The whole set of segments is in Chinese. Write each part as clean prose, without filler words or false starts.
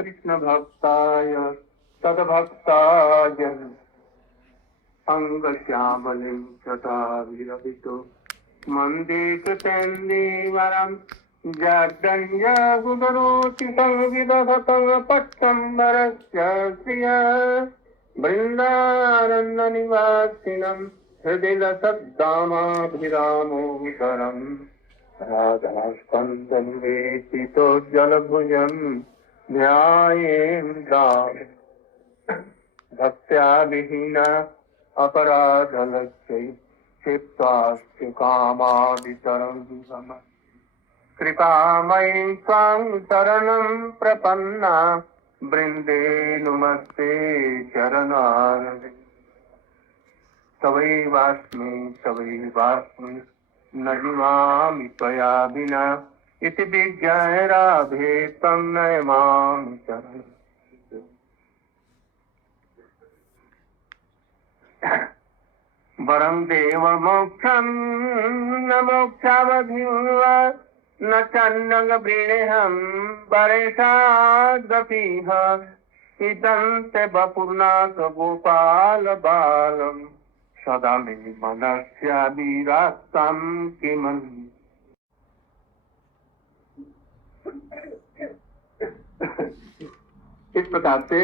कृष्ण भक्ताय तद्भक्ताय अंग श्यामलिं तथाभिरभितो मन्दे कृतेन्दीवरं जड्डन्यगुणरोति संविदधतं पट्टम्बरस्य श्रिया वृन्दारण्यनिवासिनं हृदि लसद्दामाभिरामोऽविकरम् राधास्कन्दं वेशितोज्ज्वलभुजं ध्यायेन्द्रा भक्त्या विहीना अपराधलक्ष्यै क्षिप्तास्तु कामादितरङ्गम कृपामयि त्वां शरणं प्रपन्ना वृन्दे नुमस्ते चरणारविन्दे तवैवास्मि न जीवामि त्वया विना इति विज्ञाय राधे त्वं नमामि शरणं वरं देव मोक्षं न मोक्षावधिव न चन्नगवृणेऽहं वरेशादपीह इदं ते वपुर्नाथ गोपाल बालम् सदा मे मनस्याभिराक्तं किमन्। इस प्रकार से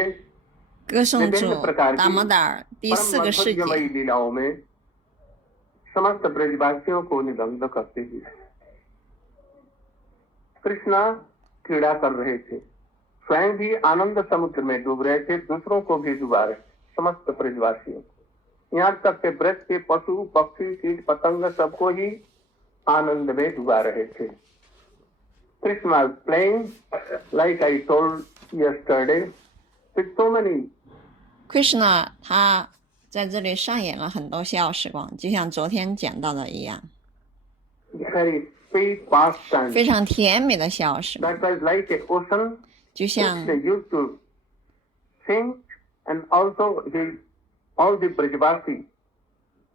歌颂主达摩达尔第4个世界 लीलाओं में समस्त ब्रजवासियों को निबंध करते हुए कृष्णा क्रीड़ा कर रहे थे, स्वयं भी आनंद समुद्र में डूब रहे थे, दूसरों को भी डुबा रहे समस्त ब्रजवासियों को, यहाँ तक के ब्रज के पशु पक्षी कीट पतंग सबको ही आनंद में डुबा रहे थे। Krishna was playing like I told yesterday with so many Krishna 他在这里上演了很多笑傲时光，就像昨天讲到的一样，非常甜美的笑傲时光，就像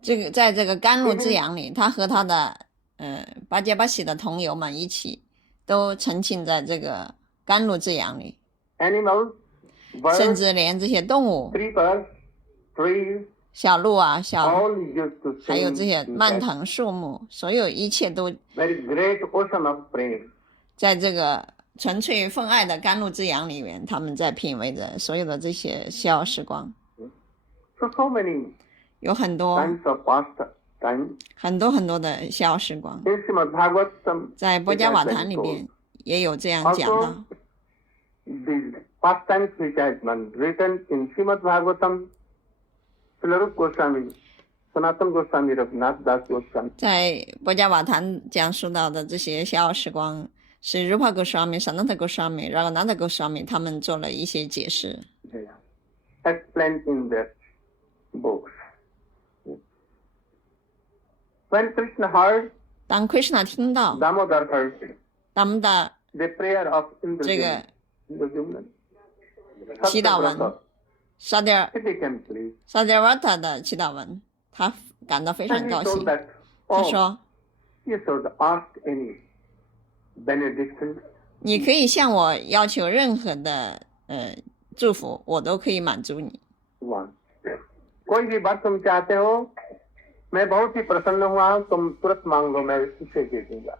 这个在这个甘露之阳里，他和他的巴杰巴喜的同游们一起都沉浸在这个甘露之阳里，甚至连这些动物小鹿啊还有这些蔓藤树木，所有一切都在这个纯粹奉爱的甘露之阳里面，他们在品味着所有的这些笑傲时光，有很多的笑傲时光，在波迦瓦坛里边也有这样讲到。pastimes which has been written in Srimad Bhagavatam, Srilarup Goswami, Sanatana Goswami, Raghunath Das Goswami. 在波迦瓦坛讲述到的这些笑傲时光，是 Rupa Goswami, Sanatana Goswami, Raghunath Goswami 他们做了一些解释。Explained in their books. When Krishna heard, 当 Krishna 听到 Damodar heard, 他们的 the prayer of 这个 Indrajumna, 祈祷文 he became pleased. Satyavata 的祈祷文，他感到非常 And he 高 told 兴。 that, 他说 you should ask any benediction. 你可以向我要求任何的祝福，我都可以满足你。 One. कोई भी बात तुम चाहते हो, मैं बहुत ही प्रसन्न हुआ हूं, तुम तुरंत मांग लो, मैं इसे दे दूंगा।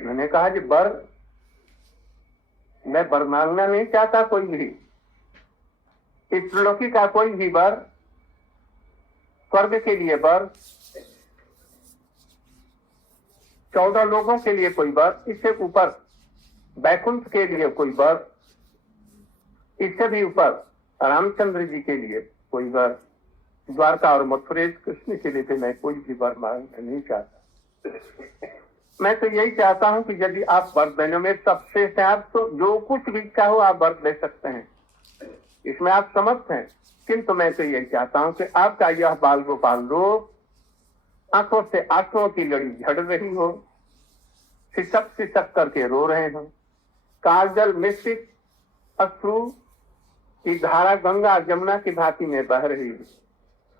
मैंने कहा जी बर, मैं बर मांगना नहीं चाहता कोई भी, इस त्रिलोकी का कोई भी बर, स्वर्ग के लिए बर, 14 लोगों के लिए कोई बर, इससे ऊपर वैकुंठ के लिए कोई बर, इससे भी ऊपर रामचंद्र जी के लिए कोई बर, द्वारका और मथुरेश कृष्ण के लिए मैं कोई भी वर मांगना नहीं चाहता। मैं तो यही चाहता हूं कि यदि आप वर देने में सबसे हैं, आप तो जो कुछ भी चाहो आप वर दे सकते हैं, इसमें आप समर्थ हैं, किंतु मैं तो यही चाहता हूं कि आपका यह बाल गोपाल रूप आंखों से आंसुओं की लड़ी झड़ रही हो, सिसक सिसक करके रो रहे हो, काजल मिश्रित अश्रु की धारा गंगा जमुना की भांति में बह रही है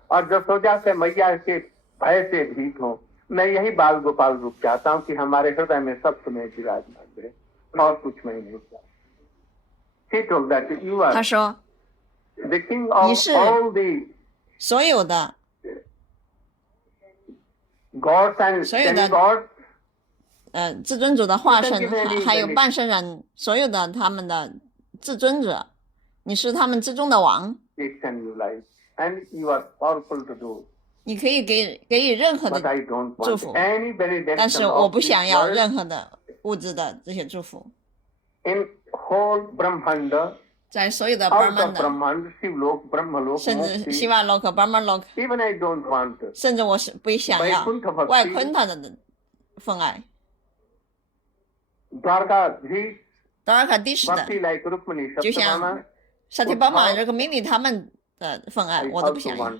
और जसोदा से मैया के भय से भीत हो। मैं यही बाल गोपाल रूप चाहता हूं कि हमारे हृदय में सब समय विराजमान रहे। और कुछ नहीं मिलता। He told that you are 他说 the king of 你是 all the 所有的 gods and 所有的 demigods. 至尊主的化身， You can give any 还有 benefit. 半圣人，所有的他们的至尊者，你是他们之中的王， It can you life, and you are powerful to do. 你可以给予任何 But 的 I don't 祝 want 福， any 但是 benediction 我 of 不 this 想要 world 任何的物质的这些祝福。 in whole Brahmanda, 在所有的 out Brahman of 的， Brahmanda, Shivlok, Brahmalok, 甚至 Mukti. 希瓦洛克、Brahmalok， Even I don't want 甚至我是不想要 Vaikuntha 外 Bhakti. 昆他的奉爱， Dwarkadhish 德尔卡蒂什的， Bhakti like Rukmini 就像 Satyabhama. 萨提巴玛、这个米里他们的奉爱， I 我都不 also 想要。 want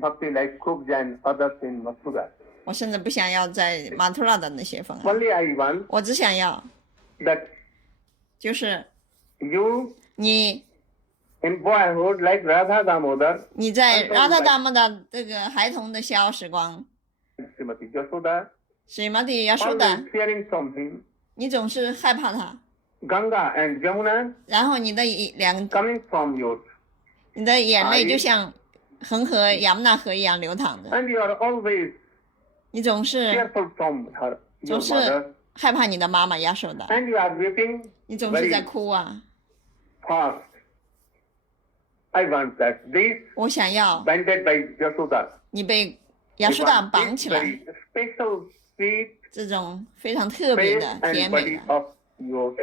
Bhakti like Kubja and others in Mathura. 我甚至不想要在马图拉的那些奉爱， Only I want 我只想要 that 就是 you 你 in boyhood like Radha Damodar, 你在拉他大木的这个孩童的小时光， Srimati Jasoda, 水马蒂亚说的， always fearing from him. 你总是害怕他， Ganga and Jamuna 然后你的coming from your, 你的眼泪就像恒河雅穆纳河一样流淌着， and you are always 你总是 fearful from her, 总 your 是 mother, 害怕你的妈妈亚受的， and you are weeping 你总是在 very 哭啊。 fast. I want that this 我想要 banded by Jasoda. 你被亚 I 述大 want 绑 this 起来， very special sweet 这种非常特别 face 的甜 and 美 body 的， of yours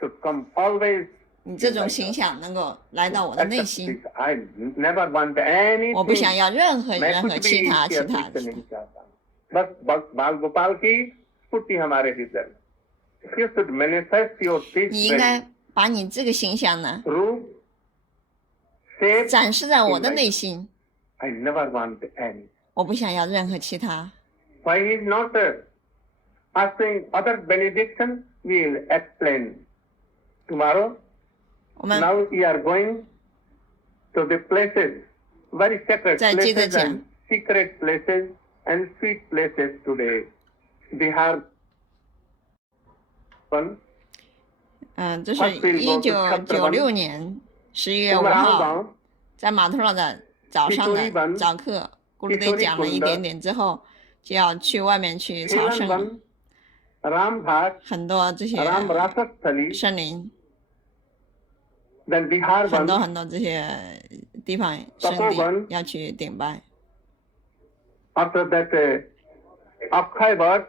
should come always. 你这种形象能够来到我的内 Accept 心。 this. I never want anything. 我不想要任何 मैं 任何 कुछ 其 भी 他 इसके 其他 अतिरिक्त नहीं चाहता। बस बाल गोपाल की स्फूर्ति हमारे हृदय में। You should manifest your this 你应该把你这个形象呢 रूप shape 展示在我的内心。 I never want any. 我不想要任何其他。 Why he is not asking other benediction? We will explain tomorrow. 我们 Now we are going to the places, very sacred 再接着 places 讲 and secret places and sweet places today. Bihar one, 这是1996年11月5号，在马特拉的早上的早课，咕噜队讲了一点点之后，就要去外面去朝圣了。 Thiruvan, Ramghat, 很多这些 Ram Rasasthali, 森林， then Bihar 很多 one, 很多这些地方圣地要去顶拜。 after that Akhay Bhat,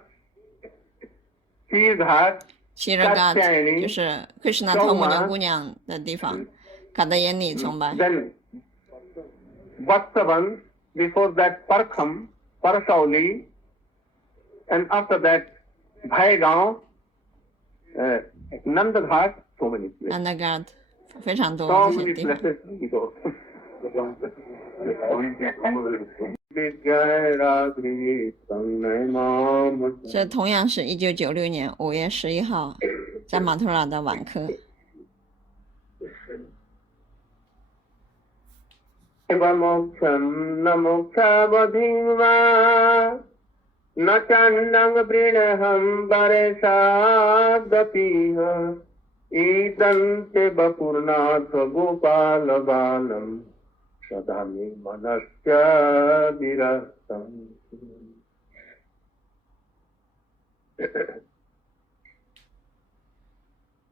Sirghat, 希热嘎就是克什纳特母牛姑娘的地方，卡德耶尼崇拜。 then Vatsavan, before that Parkham, Parsauli, and after that Bhaigaon, Nandghat, so many places. 安德嘎非常多 So 这些 many 地方。 places we go. Vijay Radhe Tanmay Mam 这同样是1996年5月11号，在马特拉的晚课。 Moksam na mokshavadhima na chandang vrinaham varesadapiha idante bapurnath gopala balam sadami manasya virasam.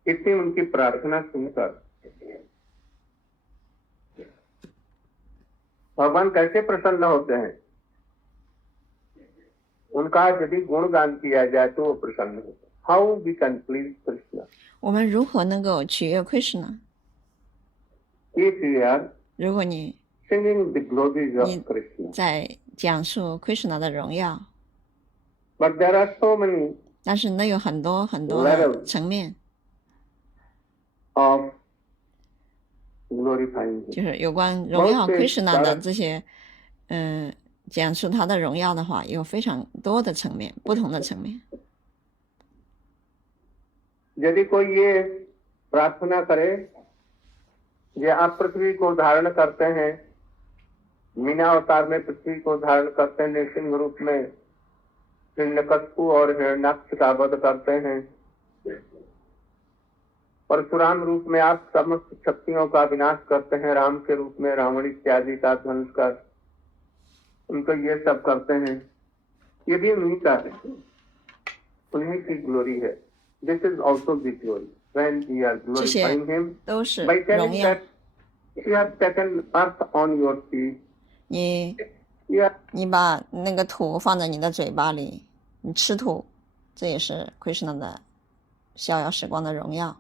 इतनी उनकी प्रार्थना सुनकर भगवान कैसे प्रसन्न होते हैं? उनका यदि गुणगान किया जाए तो वो प्रसन्न होते हैं। How we can please Krishna? 我们如何能够取悦 Krishna？ If we are 如果你 singing the glories of 你 Krishna, 在讲述 Krishna 的荣耀， but there are so many 但是那有很多很多的层面， of glorifying Him. 就是有关荣耀 Most Krishna 的 are- 这些，讲述他的荣耀的话，有非常多的层面，不同的层面。 यदि कोई ये प्रार्थना करे ये आप पृथ्वी को धारण करते हैं, मीना अवतार में पृथ्वी को धारण करते हैं, नृसिंह रूप में हिरण्यकशिपु और हिरण्याक्ष का वध करते हैं, परशुराम रूप में आप समस्त शक्तियों का विनाश करते हैं, राम के रूप में रावण इत्यादि का ध्वंस कर उनको ये सब करते हैं, ये भी उन्हीं का है, उन्हीं की ग्लोरी है। This is also the glory when we are glorifying him by telling that you have taken earth on your feet Krishna 的逍遥时光的荣耀。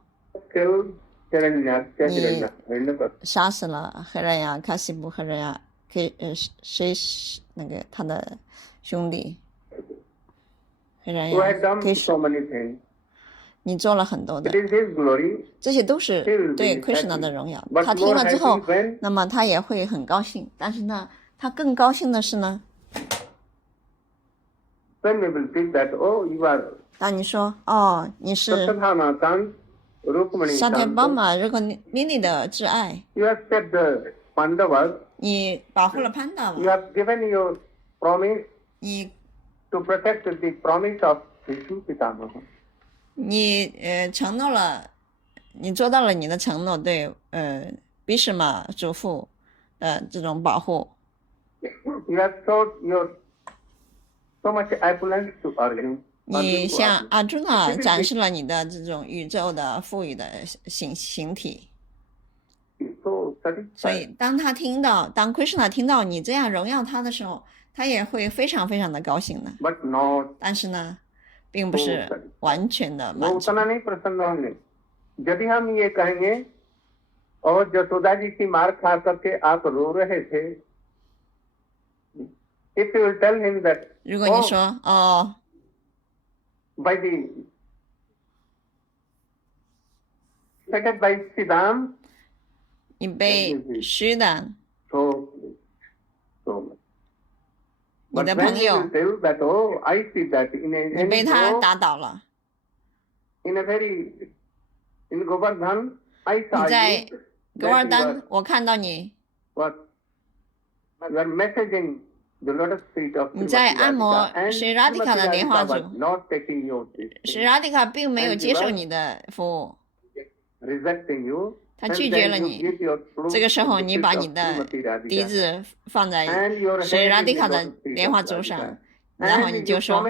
你杀死了黑人呀、卡西布黑人呀，谁那个他的兄弟黑人呀，你做了很多的，这些都是对 Krishna 的荣耀。他听了之后，那么他也会很高兴。但是呢，他更高兴的是呢，当你说哦，你是沙田邦马，如果你的挚爱，你保护了潘达瓦，你承诺了，你做到了你的承诺，对比什马祖父的这种保护。你向阿朱娜展示了你的这种宇宙的赋予的形体，所以当 Krishna 听到你这样荣耀他的时候，他也会非常非常的高兴的。但是呢，并不是完全的满足。यदि हम ये कहेंगे और जसोदा जी की मार खा करके आप रो रहे थे, if you will tell him that 如果你说哦 by the second by Siddham 你被虚的你的朋友 that, oh, I see that in a, 你被他打倒了 in a very in Govardhan I saw 你在格尔丹我看到你 what you are messaging the lotus feet of 你在按摩 Sri Radhika 的莲花足 not taking you Sri Radhika 并没有接受你的服务 rejecting you 他拒绝了你这个时候你把你的笛子放在 Sri Radhika 的莲花足上然后你就说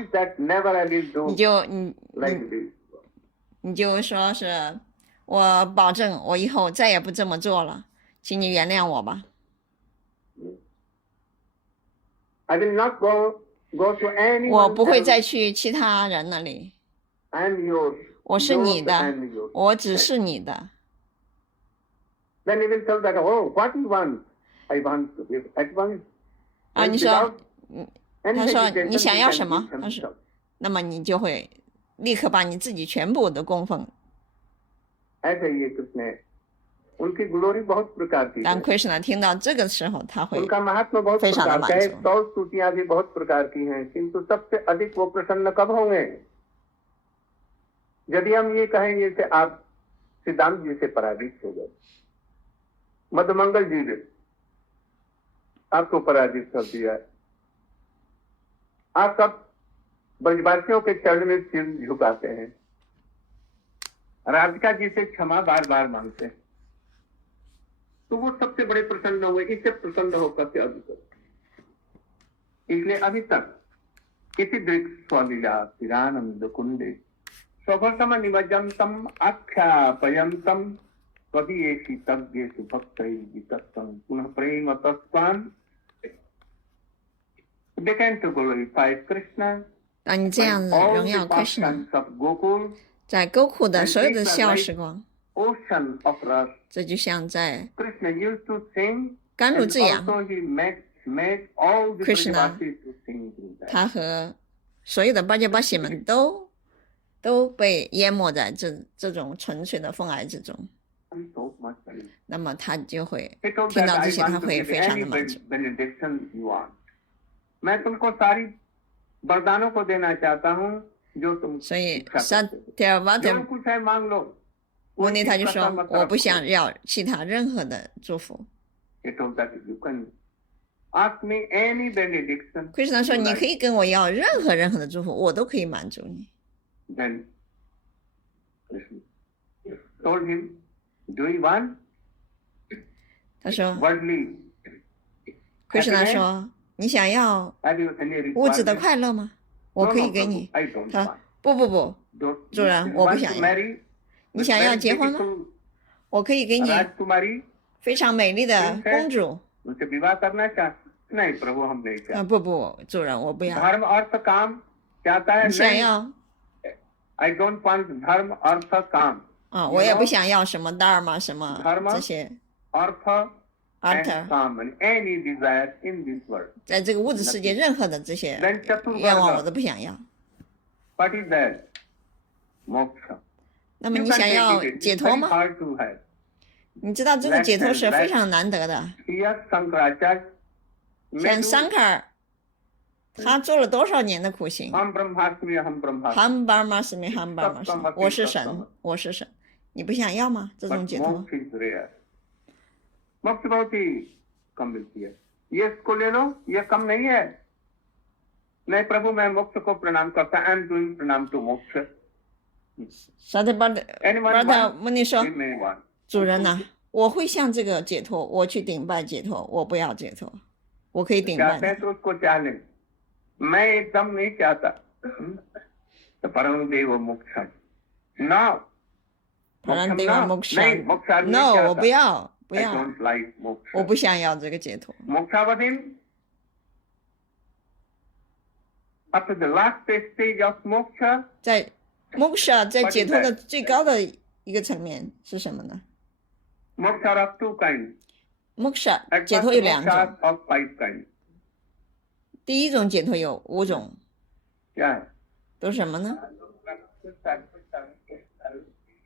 你就说是我保证我以后再也不这么做了请你原谅我吧 I will not go to anyone 我不会再去其他人那里 我是你的我只是你的 Then he will tell that, oh, what you want? I want to give at once. 你说他说你想要什么他说那么你就会立刻把你自己全部的供奉 ऐसे ही कृष्ण उनकी ग्लोरी बहुत प्रकार की当 Krishna 听到这个时候他会 उनका महात्मा बहुत प्रकार का है 100 स्तुतियां भी बहुत प्रकार की हैं किंतु सबसे अधिक वो प्रसन्न कब होंगे यदि हम ये कहेंगे कि आप सिद्धांत जी से पराजित हो गए मधुमंगल जी ने आपको पराजित कर दिया आप सब ब्रजवासियों के चरण में सिर झुकाते हैं राधिका जी से क्षमा बार बार मांगते हैं तो वो सबसे बड़े प्रसन्न हुए इससे प्रसन्न होकर के अधिक इसलिए अभी तक इसी दृक् स्वलीला चिरानंद कुंडे स्वभसम निमज्जंतम आख्यापयंतम त्वदीयेषु तज्ञेषु भक्तैर्विततं पुनः प्रेम तत्त्वान् began to glorify Krishna 当你这样子荣耀 Krishna 在沟库的所有的逍遥时光这就像在甘露之阳 Krishna 他和所有的巴杰巴西们都被淹没在这种纯粹的风霭之中那么他就会听到这些他会非常的满足 मैं तुमको सारी वरदानों को देना चाहता हूँ जो तुम 所以 Satyavata कुछ है मांग लो 穆尼他就说我不想要其他任何的祝福 Ask me any benediction Krishna 说你可以跟我要任何的祝福我都可以满足你 Then told him, "Do you want 他说 worldly ，Krishna happiness? 说，你想要 Have you any 物质的 requirement?" 快乐吗？我 No, 可以 no, 给 Prabhu, 你。 I don't 他 want. 不不不， Don't 主人， you 我不 want 想 to 要。 marry 你 with 想要 very 结婚吗？ beautiful 我可以给你 राजकुमारी 非常美丽的 princess 公主。 उनसे विवाह करना चाहते? नहीं प्रभु, हम नहीं 啊， चाहते. 不不，主人，我不要。 धर्म अर्थ काम चाहता है? 你想 नहीं. 要 I don't want धर्म अर्थ काम. 啊，我也不想要什么 dharma 什么 Dharma 这些 अर्थ and artha， काम and any desire in this world. 在这个物质世界任何的这些 Then Chaturvarga 愿望我都不想要。 What is that? Moksha. 那么 You 你 can 想 take 要 it. It's 解脱 very 吗？ hard to have. 你知道这个解脱是非常难得的。 Here Shankaracharya 像 made 桑卡尔，他做了多少年的苦行？ Ham Brahmasmi, Ham Brahmasmi. 汉巴玛斯米，汉巴玛斯米，我是神，我是神。你不想要吗？这 But 种解脱？ moksha is rare. मोक्ष बहुत ही कम मिलती है. ये इसको ले लो, ये कम नहीं है. नहीं प्रभु, मैं मोक्ष को प्रणाम करता. I am doing प्रणाम to मोक्ष. 沙特巴特穆尼说 Give me one.：“ 主人呐、我会向这个解脱，我去顶拜解脱，我不要解脱，我可以顶拜 चाहते हैं 他。 तो उसको चाह लें. मैं एकदम नहीं चाहता. तो परम देव मोक्ष. No. 他让对方 moksha， नहीं, मोक्ष नहीं no， चाहता. 我不要，不 I 要， don't like 我 moksha. 不想要这个解脱。 Mokshavadin, up to the last stage of moksha, 在 moksha 在解脱的最高的一个层面是什么呢 moksha are of two kinds. ？moksha At 解 first, 脱有两 moksha 种， are of five kinds. 第一种解脱有5种， क्या है? 都是什么呢？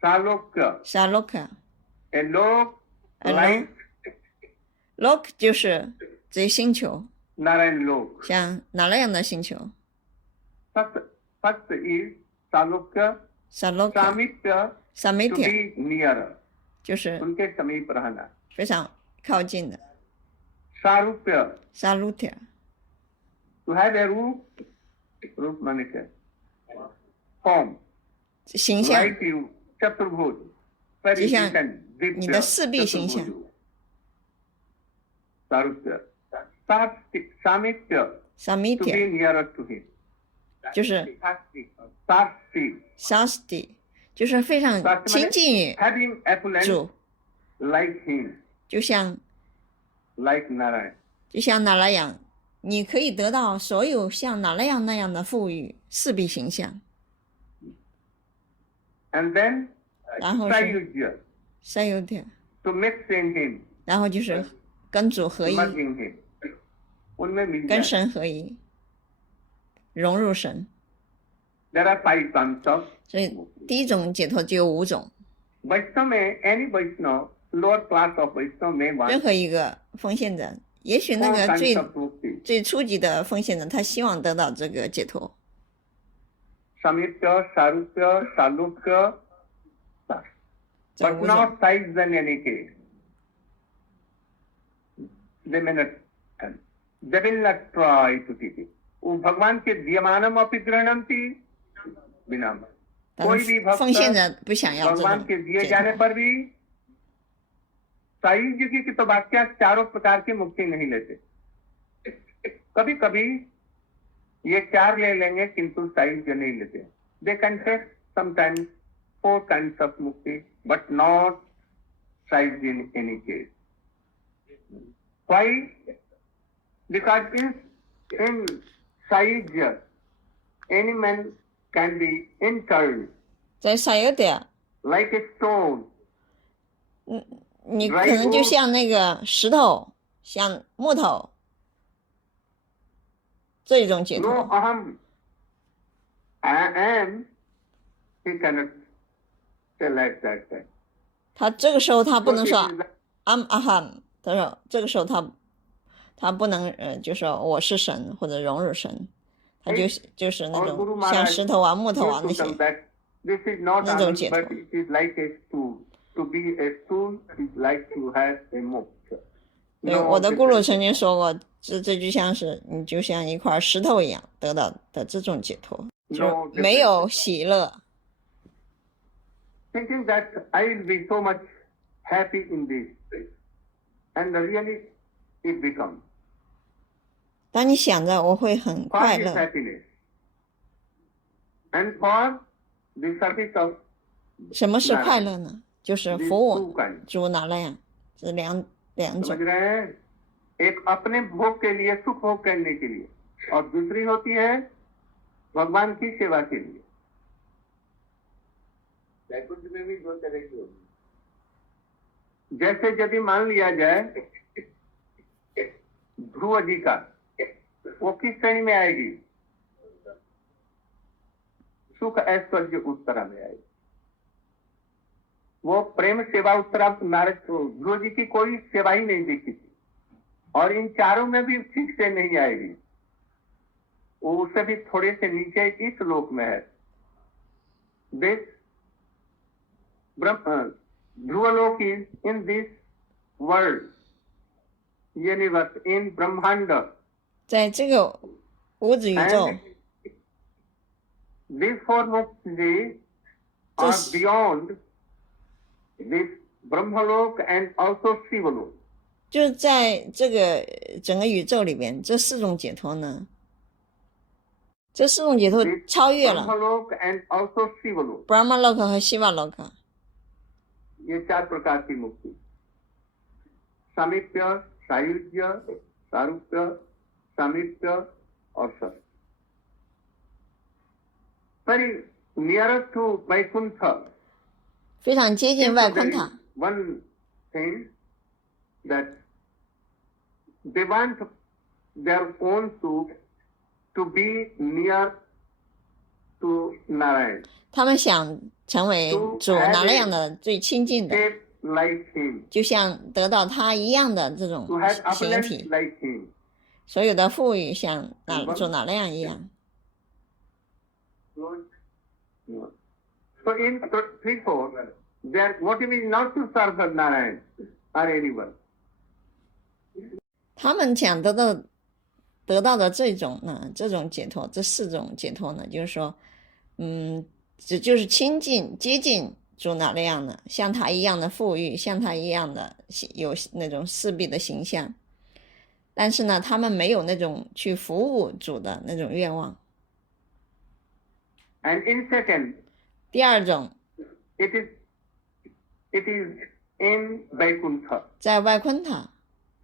Salokya, 沙 lok， a lok A like lok 就是这些星球， Narayan lok. 像哪那样的星球？ First is Salokya, 沙 lok， Samitya, 沙梅 to 铁 be near. 就是 उनके समीप रहना. 非常靠近的， Sarupya, 沙鲁铁 to have a roof माने क्या? Form, 形象， like you, Chaturbhuj, very 就像 decent, 你的四臂形象。 Sarupya, Samitya, 沙米 to be 铁 nearer to him. 就是Sarti, 沙斯蒂，就是非常亲近于 having affluence 主， like him, 就像 like Narayan. 哪那样，你可以得到所有像哪那样那样的富裕四臂形象。 And then 然后是 Sayujya, 三有铁， to mix in him, 然后就是跟主合一， merge in him. उनमें मिल 跟 जाए. 神合一，融入神。 There are five concepts. 所以第一种解脱就有5种， वैष्णव में any वैष्णव, lower class of वैष्णव में 任 one 何一个奉献者，也许那 four 个 concept mukti. 最初级的奉献者，他希望得到这个解脱。 Samitya, Sarupya, Salukya, 这 but 5种 not size in any case. They may not, they will not try to take it. वो भगवान के दीयमानम अपि गृह्णन्ति बिना. 但 कोई 是 भी भक्त 奉献者不想要这 भगवान 种 के दिए 解 जाने 脱， पर भी साई जी की तो वाक्य चारों प्रकार की मुक्ति नहीं लेते. कभी कभी ये 4 ले लेंगे किंतु साई जी नहीं लेते. They can take sometimes 4 kinds of mukti, but not size in any case. Why? Because in size, any man can be entered 在撒有点， like a stone. 你可能就像那个石头，像木头，这种解 No 脱。 aham. I am. He cannot say like that. 他这个时候他不能说 So it is I'm aham，他说这个时候他不能就说我是神或者融入神，他就是那 Our Guru 种像 Maharaj 石头啊、木头啊 used 那 to 些 tell。that this is not 那种 aham, 解脱。 but it is like a stool. To be a stool is like to have a moksha. 对， No 我的咕噜 difference. 曾经说过，这就像是你就像一块石头一样得到的这种解脱，就 No 没有喜乐。thinking that I will be so much happy in this, and really it becomes. 当你想着我会很 For 快 his 乐， happiness and for the service of 什么是 Narayan. 快乐呢？就是 These 服 two 务 kinds. 主哪那样，这两 समझ 种。 रहे हैं? एक अपने भोग के लिए, सुख भोग करने के लिए, और दूसरी होती है भगवान की सेवा के लिए. वैकुंठ में भी दो तरह की होगी. जैसे यदि मान लिया जाए ध्रुव जी का, वो किस श्रेणी में आएगी? सुख ऐश्वर्य उत्तरा में आएगी. वो प्रेम सेवा उत्तरा नारद ध्रुव जी की कोई सेवा ही नहीं दिखी थी, और इन चारों में भी ठीक से नहीं आएगी. वो उससे भी थोड़े से नीचे इस लोक में है. This Dhruvlok is in this world universe in brahmand. 在这个无子宇宙， And these four moksha are This- beyond this Brahmalok and also Shivalok. 就在这个整个宇宙里边，这四种解脱呢，这四种解脱 This 超越了 Brahmalok and also Shivalok. Brahma Loka 和 Shiva Loka。 ये चार प्रकार की मुक्ति. सामीप्य, सायुज्य, सारूप्य, सामीप्य और सत. Very nearer to Vaikuntha. 非常接近外昆 There is 塔。 one thing that they want their own soup to be near to Narayan, 他们想成为主哪那样的最亲近的， shape like him, 就像得到他一样的这种 to have 形 opulence 体， like him. 所有的富裕像主哪那样一样。 So in 3-4, their motive is not to serve Narayan or anyone. 他们想得到的这种呢，这种解脱，这四种解脱呢，就是说，就是亲近接近主哪那样的，像他一样的富裕，像他一样的有那种四臂的形象，但是呢，他们没有那种去服务主的那种愿望。 And in second, 第二种， it is in Vaikuntha. 在外昆塔，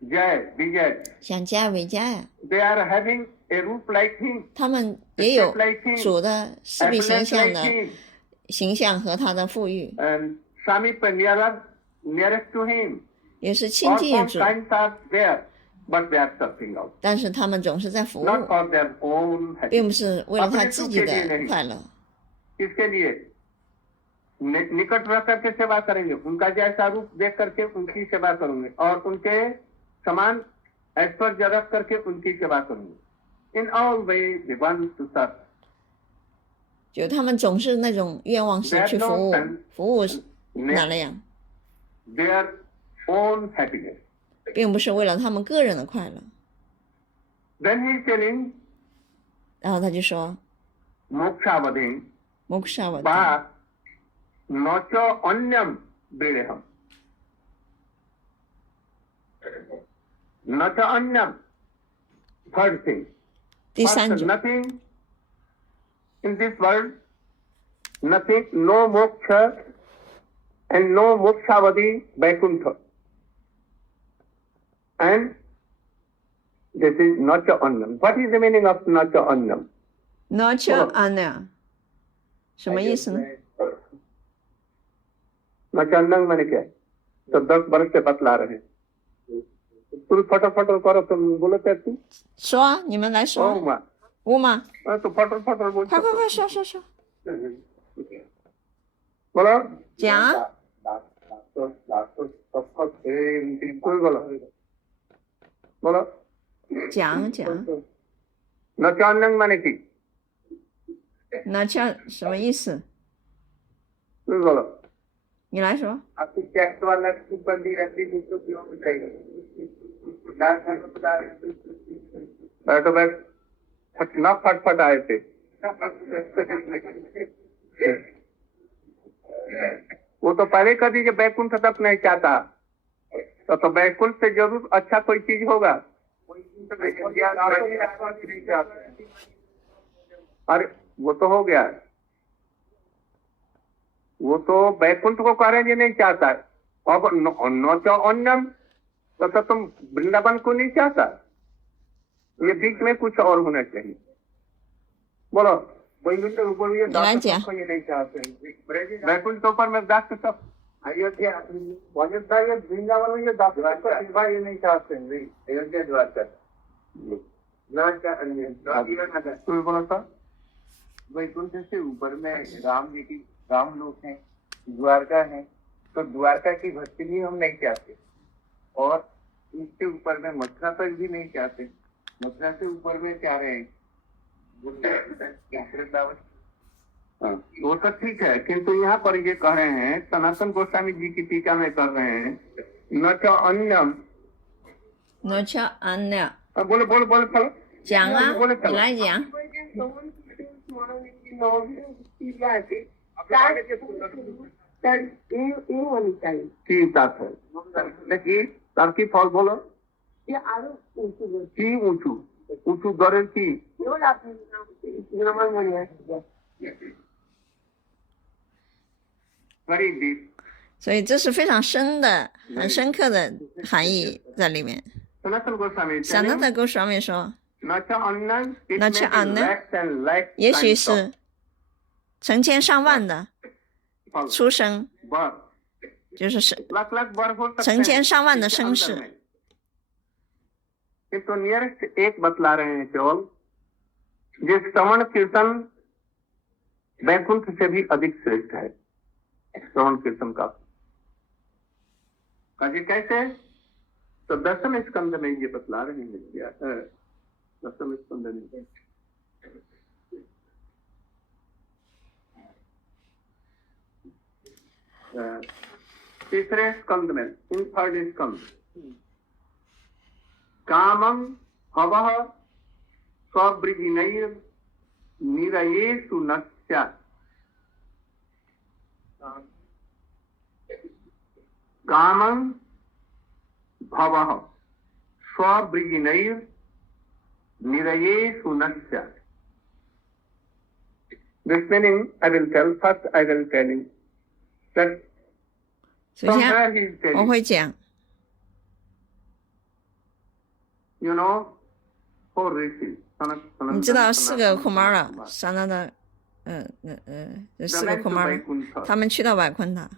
Jai, Vijay. 像加维加呀， They are having a roof like him, 他们也有 like him, 主的四臂形 opulence 象 like 的 him, 形象和他的富裕， and Samipya nearest to him. 也是亲 All 近 four 主， kinds are there, but they are serving out, 但是他们总是在服务， not for their own 并不 happiness. 是为了他自己的快乐。 इसके लिए निकट रह करके सेवा करेंगे, उनका जैसा रूप देख करके उनकी सेवा करेंगे, और उनके समान ऐश्वर्य रख करके उनकी सेवा करेंगे. In all ways, they want to serve. 就他们总是那种愿望是去服务，服务哪那样， Their own happiness. 并不是为了他们个人的快乐。 Then he is telling 然后他就说 Mokshavadin, 摩克沙瓦 Ba Nocho Anyam Bideham. Nocho Anyam. Third thing. 第三 First, 种， nothing in this world, nothing, no moksha and no mokshavadi Vaikuntha. And this is Nacha Annam. What is the meaning of Nacha Annam? Nature honor 什么意思呢？ Nacha Annam मैंने क्या है? तो 10 वर्ष से बतला रहे हैं. तुम फटाफट करो, तुम बोलो कैसे? 说啊，你们来 ओ 说， माँ, 乌吗？ तो फटाफट बोल. 快快快说说说， बोलो. 讲啊， कोई बोलो. बोलो. 讲讲 Nacha Annam मैंने की. ，nature 什么意思？ कोई बोलो. 你来说。 आपकी टैक्स वाला बंदी रहती दूसरों की ओर चाहिए. बैठो बैठ. फटना फटफट आए थे. वो तो पहले कर दीजिए बैकुंठ तक नहीं चाहता, तो बैकुंठ से जरूर अच्छा कोई चीज होगा। अरे वो तो हो गया, वो तो बैकुंठ को कह रहे हैं नहीं चाहता। अब नौचा अन्नम तो तुम वृंदावन को नहीं चाहता, ये बीच में कुछ और होना चाहिए। बोलो बैकुंठ के ऊपर ये नहीं चाहते, बैकुंठ के ऊपर में दास सब अयोध्या अयोध्या ये वृंदावन में ये दास ये नहीं चाहते अयोध्या द्वारका कोई बोला था। वैकुंठ से ऊपर में राम जी की राम लोग हैं, द्वारका है, तो द्वारका की भक्ति भी हम नहीं चाहते, और इसके ऊपर में मथुरा तक भी नहीं चाहते। मथुरा से ऊपर में चाह रहे हैं वृंदावन। हाँ, वो तो ठीक है, किंतु यहाँ पर ये कह रहे हैं, सनातन गोस्वामी जी की टीका में कर रहे हैं, न च अन्यम न च अन्य बोलो बोलो बोलो चलो 讲啊，बोलो 你来讲。 की बात है कि तार की फल बोलो की ऊंचू ऊंचू दरेर की very deep。 所以这是非常深的、很深刻的含义在里面。 सनातन गोस्वामी Sanatana Goswami 说， न च अन्नम न च अन्नम 也许是成千上万的出生，就是成千上万的生世。 ये तो नियरेस्ट एक बतला रहे हैं केवल, जिस श्रवण कीर्तन वैकुंठ से भी अधिक श्रेष्ठ है। श्रवण कीर्तन का काजी कैसे, तो दसम स्कंद में ये बतला रहे हैं। दसम स्कंद में तीसरे स्कंद में, इन थर्ड स्कंद, कामं हवः स्ववृजिनैर् निरयेषु न स्यात्। कामं भवः स्ववृजिनैर् निरयेषु न स्यात्। This meaning I will tell. First I will tell you that 首先 somewhere he is 我 telling, 会讲， you know, four rishis. 你知道四个库玛尔，萨那的，这四个库玛尔，他们去到瓦昆塔，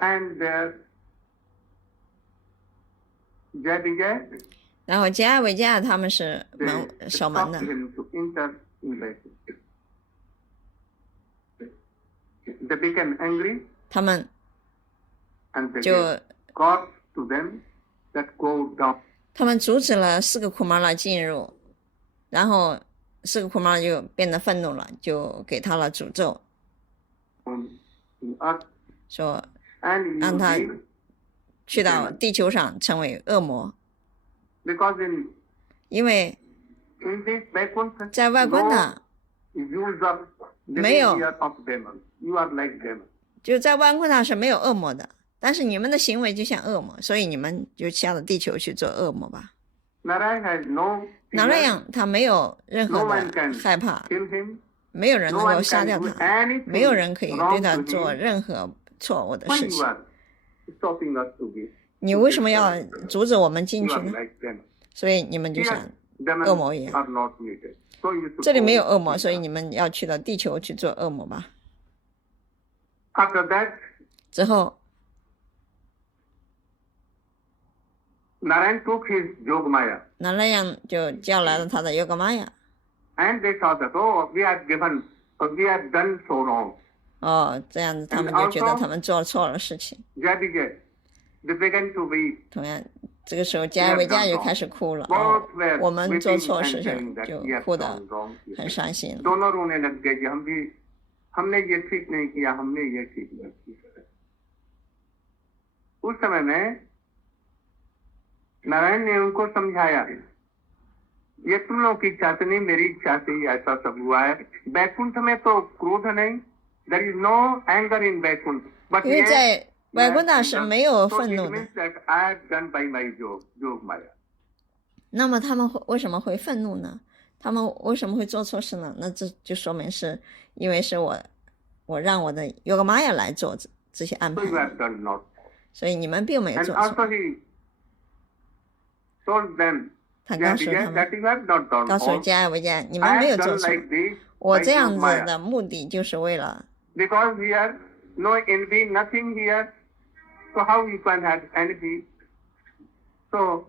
and Jadija 然后加维加他们是门守门 stopped 的， him to enter in Vaikuntha. They became angry 他们 and they 就 gave God to them that go down. 他们阻止了四个库玛尔进入，然后四个库玛尔就变得愤怒了，就给他了诅咒， on the earth 说 and 让他 you live, 去到地球上成为恶魔， because in 因为 this Vaikuntha 在外观呢， no use of 没有 behavior of demons. You are like demons. 就在外观上是没有恶魔的，但是你们的行为就像恶魔，所以你们就下了地球去做恶魔吧。 Narayan has no 那 fear. 样他没有任何 No one 的 can 害怕， kill him. 没有人 No 能够 one 杀 can 掉 do 他， anything 没有人可以对 wrong 他 to 做 him 任何错误的 when 事 you 情。 are stopping us to give. 你为什么要阻止我们进 You 去 are 呢？ like demons. 所以你们就 Here, 像 demons 恶魔一样。 are not needed. So you should 这里没有 go 恶魔， to 所以 God. 你们要去到地球去做恶魔吧。 After that, 之后， Narayan took his Jogmaya 那样就叫来了他的尤格玛雅。 and they saw that, oh, we have done so wrong. 哦，这样子他们就觉得他们做错了事情。 Jadija, they began to weep. 同样，这个时候加维加就开始哭了。哦 Both were 我们做 weeping 错 and 事 saying 情， that 就 we have 哭得 done wrong. 很伤心。 दोनों रोने लग गए कि हमने ये ठीक नहीं किया, हमने ये ठीक नहीं किया। उस समय में नारायण ने उनको समझाया, ये तुम लोगों की इच्छा से नहीं, मेरी इच्छा से ही ऐसा सब हुआ है। बैकुंठ में तो क्रोध नहीं, There is no anger in Vaikuntha. But 因为 yet, 在外公大是没有 so 愤 it 怒的。 means that I have done by my Jog Maya. 那么他们为什么会愤怒呢？他们为什么会做错事呢？那这就说明是因为是我让我的 Yoga Maya 来做这些安 So 排 you have done not. 所以你们并没有 And 做 also 错。 he told them 他告诉他 that 们， you have not done 告诉 all. 加尔维加，你们 I 没有 have 做 done 错。 like this 我 by 这样 Jog 子 Maya. 的目的就是为了， Because here no envy, nothing here. So how you can have envy? So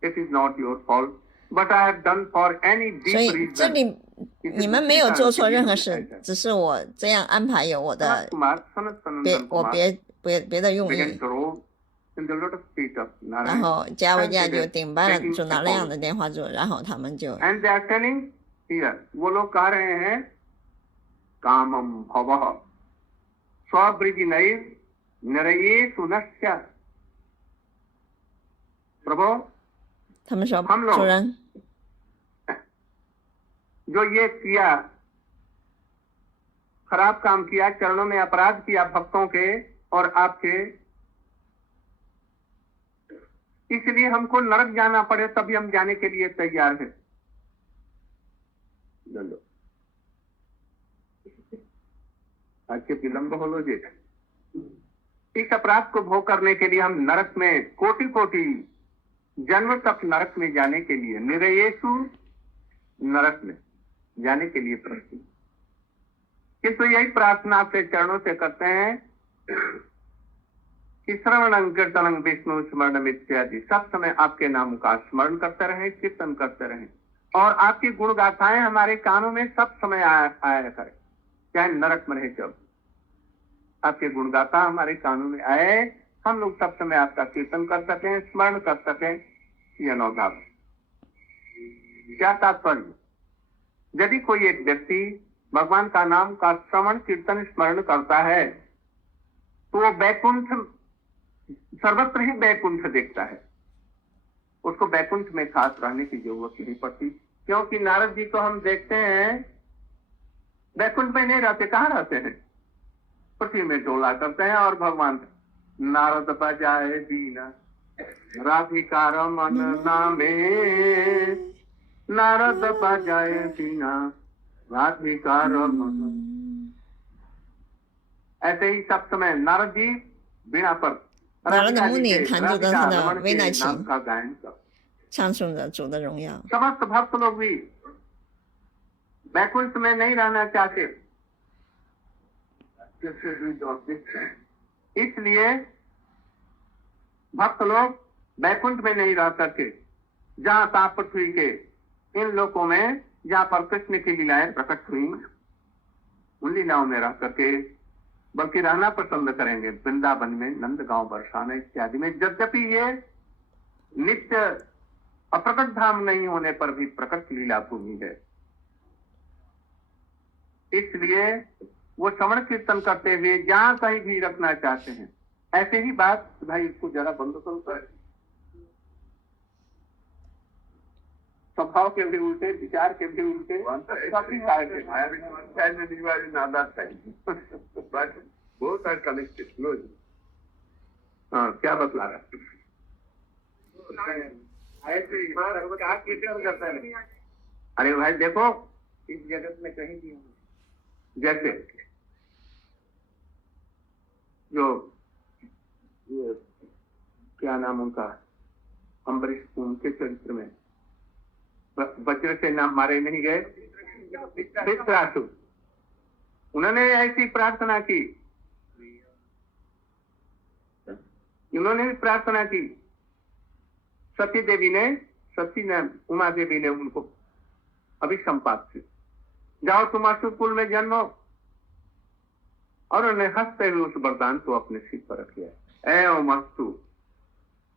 it is not your fault. But I have done for any 所 deep 以这 reason. 里你们没有做错任何事，只是我这样安排有我的 别的用 began 意。 to roll in the lotus feet of 然 Narayan. 后加维加 And 就 they 顶拜了 taking 主那 a 亮 photo. 的莲花座，然后他们就 And they are telling here, वो लोग कह रहे हैं कामम भवः स्वब्रजिनैः निरये सुनस्य. प्रभु 他们说 हम लोग 主人， जो ये किया खराब काम किया, चरणों में अपराध किया भक्तों के और आपके, इसलिए हमको नरक जाना पड़े तभी हम जाने के लिए तैयार हैं. अच्छे विलंब हो जी. इस अपराध को भोग करने के लिए हम नरक में कोटि कोटि जन्म तक नरक में जाने के लिए निरयेषु नरक में जाने के लिए प्रश्न. किंतु यही प्रार्थना आपके चरणों से करते हैं कि श्रवणं कीर्तनं विष्णु स्मरण इत्यादि सब समय आपके नाम का स्मरण करते रहें, कीर्तन करते रहें और आपकी गुण गाथाएं हमारे कानों में सब समय आया करें, चाहे नरक में रहे जब आपके गुणगाथा हमारे कानों में आए, हम लोग सब समय आपका कीर्तन कर सकें, स्मरण कर सकें. यह नौधा क्या तात्पर्य? यदि कोई एक व्यक्ति भगवान का नाम का श्रवण कीर्तन स्मरण करता है तो वो बैकुंठ सर्वत्र ही बैकुंठ देखता है. उसको बैकुंठ में खास रहने की जरूरत नहीं पड़ती, क्योंकि नारद जी को हम देखते हैं बैकुंठ में नहीं रहते. कहाँ रहते हैं? पृथ्वी में डोला करते हैं. और भगवान नारद बजाए बीना राधिका रमन नामे, नारद बजाए बीना राधिका रमन. ऐसे ही सब समय नारद जी बीणा पर 拿了的目的弹奏着他的维纳琴， नाम का गायन कर. 唱颂着主的荣耀。 समस्त भक्त लोग भी बैकुंठ में नहीं रहना चाहते, इसलिए भक्त लोग बैकुंठ में नहीं रह करके जहां तहां पृथ्वी के इन लोकों में जहां पर कृष्ण की लीलाएं प्रकट हुई उन लीलाओं में रह करके बल्कि रहना पसंद करेंगे. वृंदावन में, नंदगांव, बरसाना इत्यादि में, यद्यपि ये नित्य अप्रकट धाम नहीं होने पर भी प्रकट लीला भूमि है. इसलिए वो श्रवण कीर्तन करते हुए जहां कहीं भी रखना चाहते हैं. ऐसे ही बात भाई इसको जरा बंद करो. स्वभाव के भी उल्टे, विचार के भी उल्टे, बहुत सारे कनेक्टेड. हाँ, क्या बतला रहा है? अरे भाई देखो, इस जगत में कहीं भी जैसे जो ये क्या नाम उनका, अम्बरीश, उनके चरित्र में वज्र से नाम मारे नहीं गए विश्रासु. उन्होंने ऐसी प्रार्थना की, उन्होंने भी प्रार्थना की. सती देवी ने, उमा देवी ने उनको अभिसंपात की, जाओ तुम असुर कुल में जन्मो. और उन्होंने हंसते हुए उस वरदान को अपने सिर पर रख लिया, एवं अस्तु.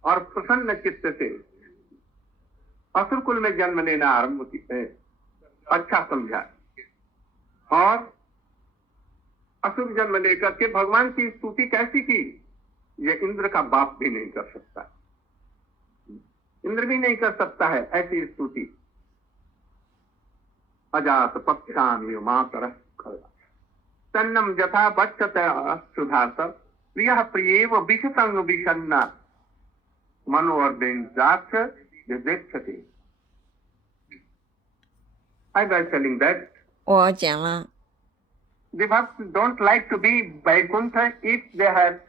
और प्रसन्न चित्त से असुर कुल में जन्म लेना आरंभ है. अच्छा समझा. और असुर जन्म लेकर के भगवान की स्तुति कैसी की, ये इंद्र का बाप भी नहीं कर सकता, इंद्र भी नहीं कर सकता है ऐसी स्तुति. अजात पक्षान मातर. तन्नम यथा बच्चत सुधात प्रियः प्रियेव विषसंग विषन्ना मनोर्देन्द्राक्ष विवेक्षते. I was telling that 我讲了， the bhakts don't like to be Vaikuntha if they have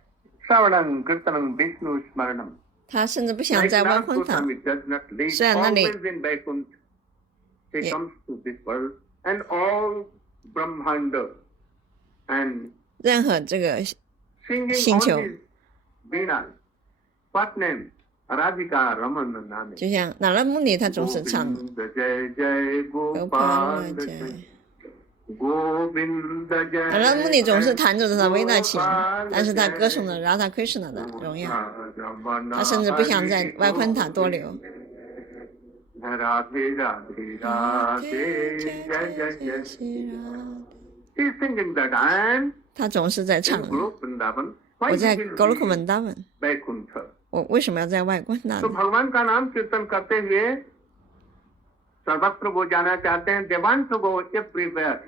Shravanam, Kirtanam, Vishnu, Smaranam. 他甚至不想 Like 在外 Narad 昆塔。 Goswami does not live 虽然那里 always in Vaikuntha. He Yeah. comes to this world and all Brahmanda and 任何这个 singing 星 all 球 his Veena. What name? Radhika Ramana Name. 就像那拉穆尼，他总是唱 Govinda Jai Jai 有帕拉 Gopal 在。 Jai. Govinda Jai 那拉穆尼总是弹奏着他维纳琴， Gopal 但是他歌颂 Jai. 了拉达奎什纳的荣耀， 他他甚至不想在外昆塔多留。 Radhe Radhe Radhe Jai Jai Jai. He is singing that I am 他总是在 in 唱。 Golok Vrindavan. Why 我在 he will 格鲁克 be 文达文， Vaikuntha? 我为什么要在外昆塔 तो 呢？ भगवान का नाम कीर्तन करते हुए सर्वत्र वो जाना चाहते हैं. They want to go everywhere,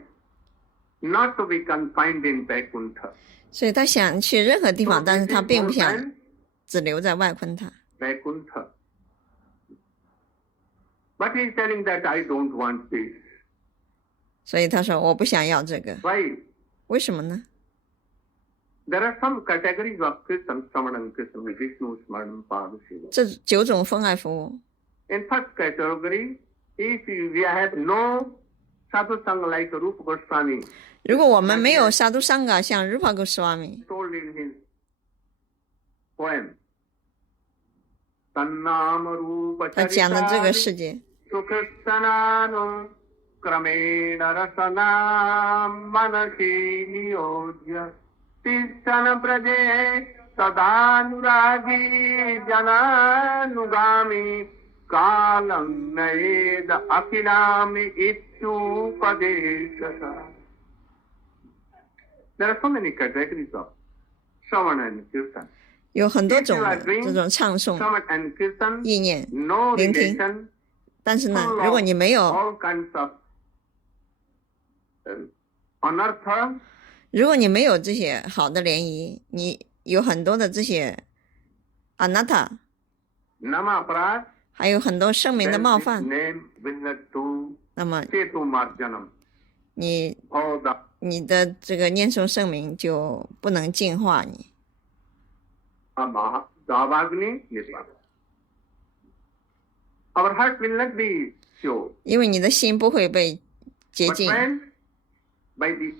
not to be confined in Vaikuntha. 所以他想去任何地 So 方，但是 this 他 is 并 more 不想 than 只留在外昆塔。 Vaikuntha. But he is telling that I don't want this. 所以他说我不想要这个， Why? 为什么呢？ There are some categories of Kirtan, Samanam, Kirtan, Vishnu, Smaranam, Padasiva. 这9种奉爱服务， In first category, if we have no sadhu sangha like Rupa Goswami 如果我们没有沙都桑嘎像如帕格斯瓦米， told in his poem, Tannam Rupa 他讲的这个 Charitari 世界， Sukristananu Kramena Rasanam Manasi Niyodya Tisana Praje Sadanuragi Jananugami Kalam Naed Akilami Ityupadeshasa. There are so many categories of Shravana and Kirtan. 有很多种的这种唱诵 Shravana and Kirtan, 意念， no 聆听。 relation, 但是呢， full 如果你没有， all kinds of anartha, 如果你没有这些好的联谊，你有很多的这些阿纳塔， nama 还有很多圣名的 then 冒 this 犯， name will not do 那么 Ketu Marjanam. 你 All the 你的这个念诵圣名就不能净化你。 Davagni Nirvana. Our heart will not be pure. 因为你的心不会被洁 But 净。 when by the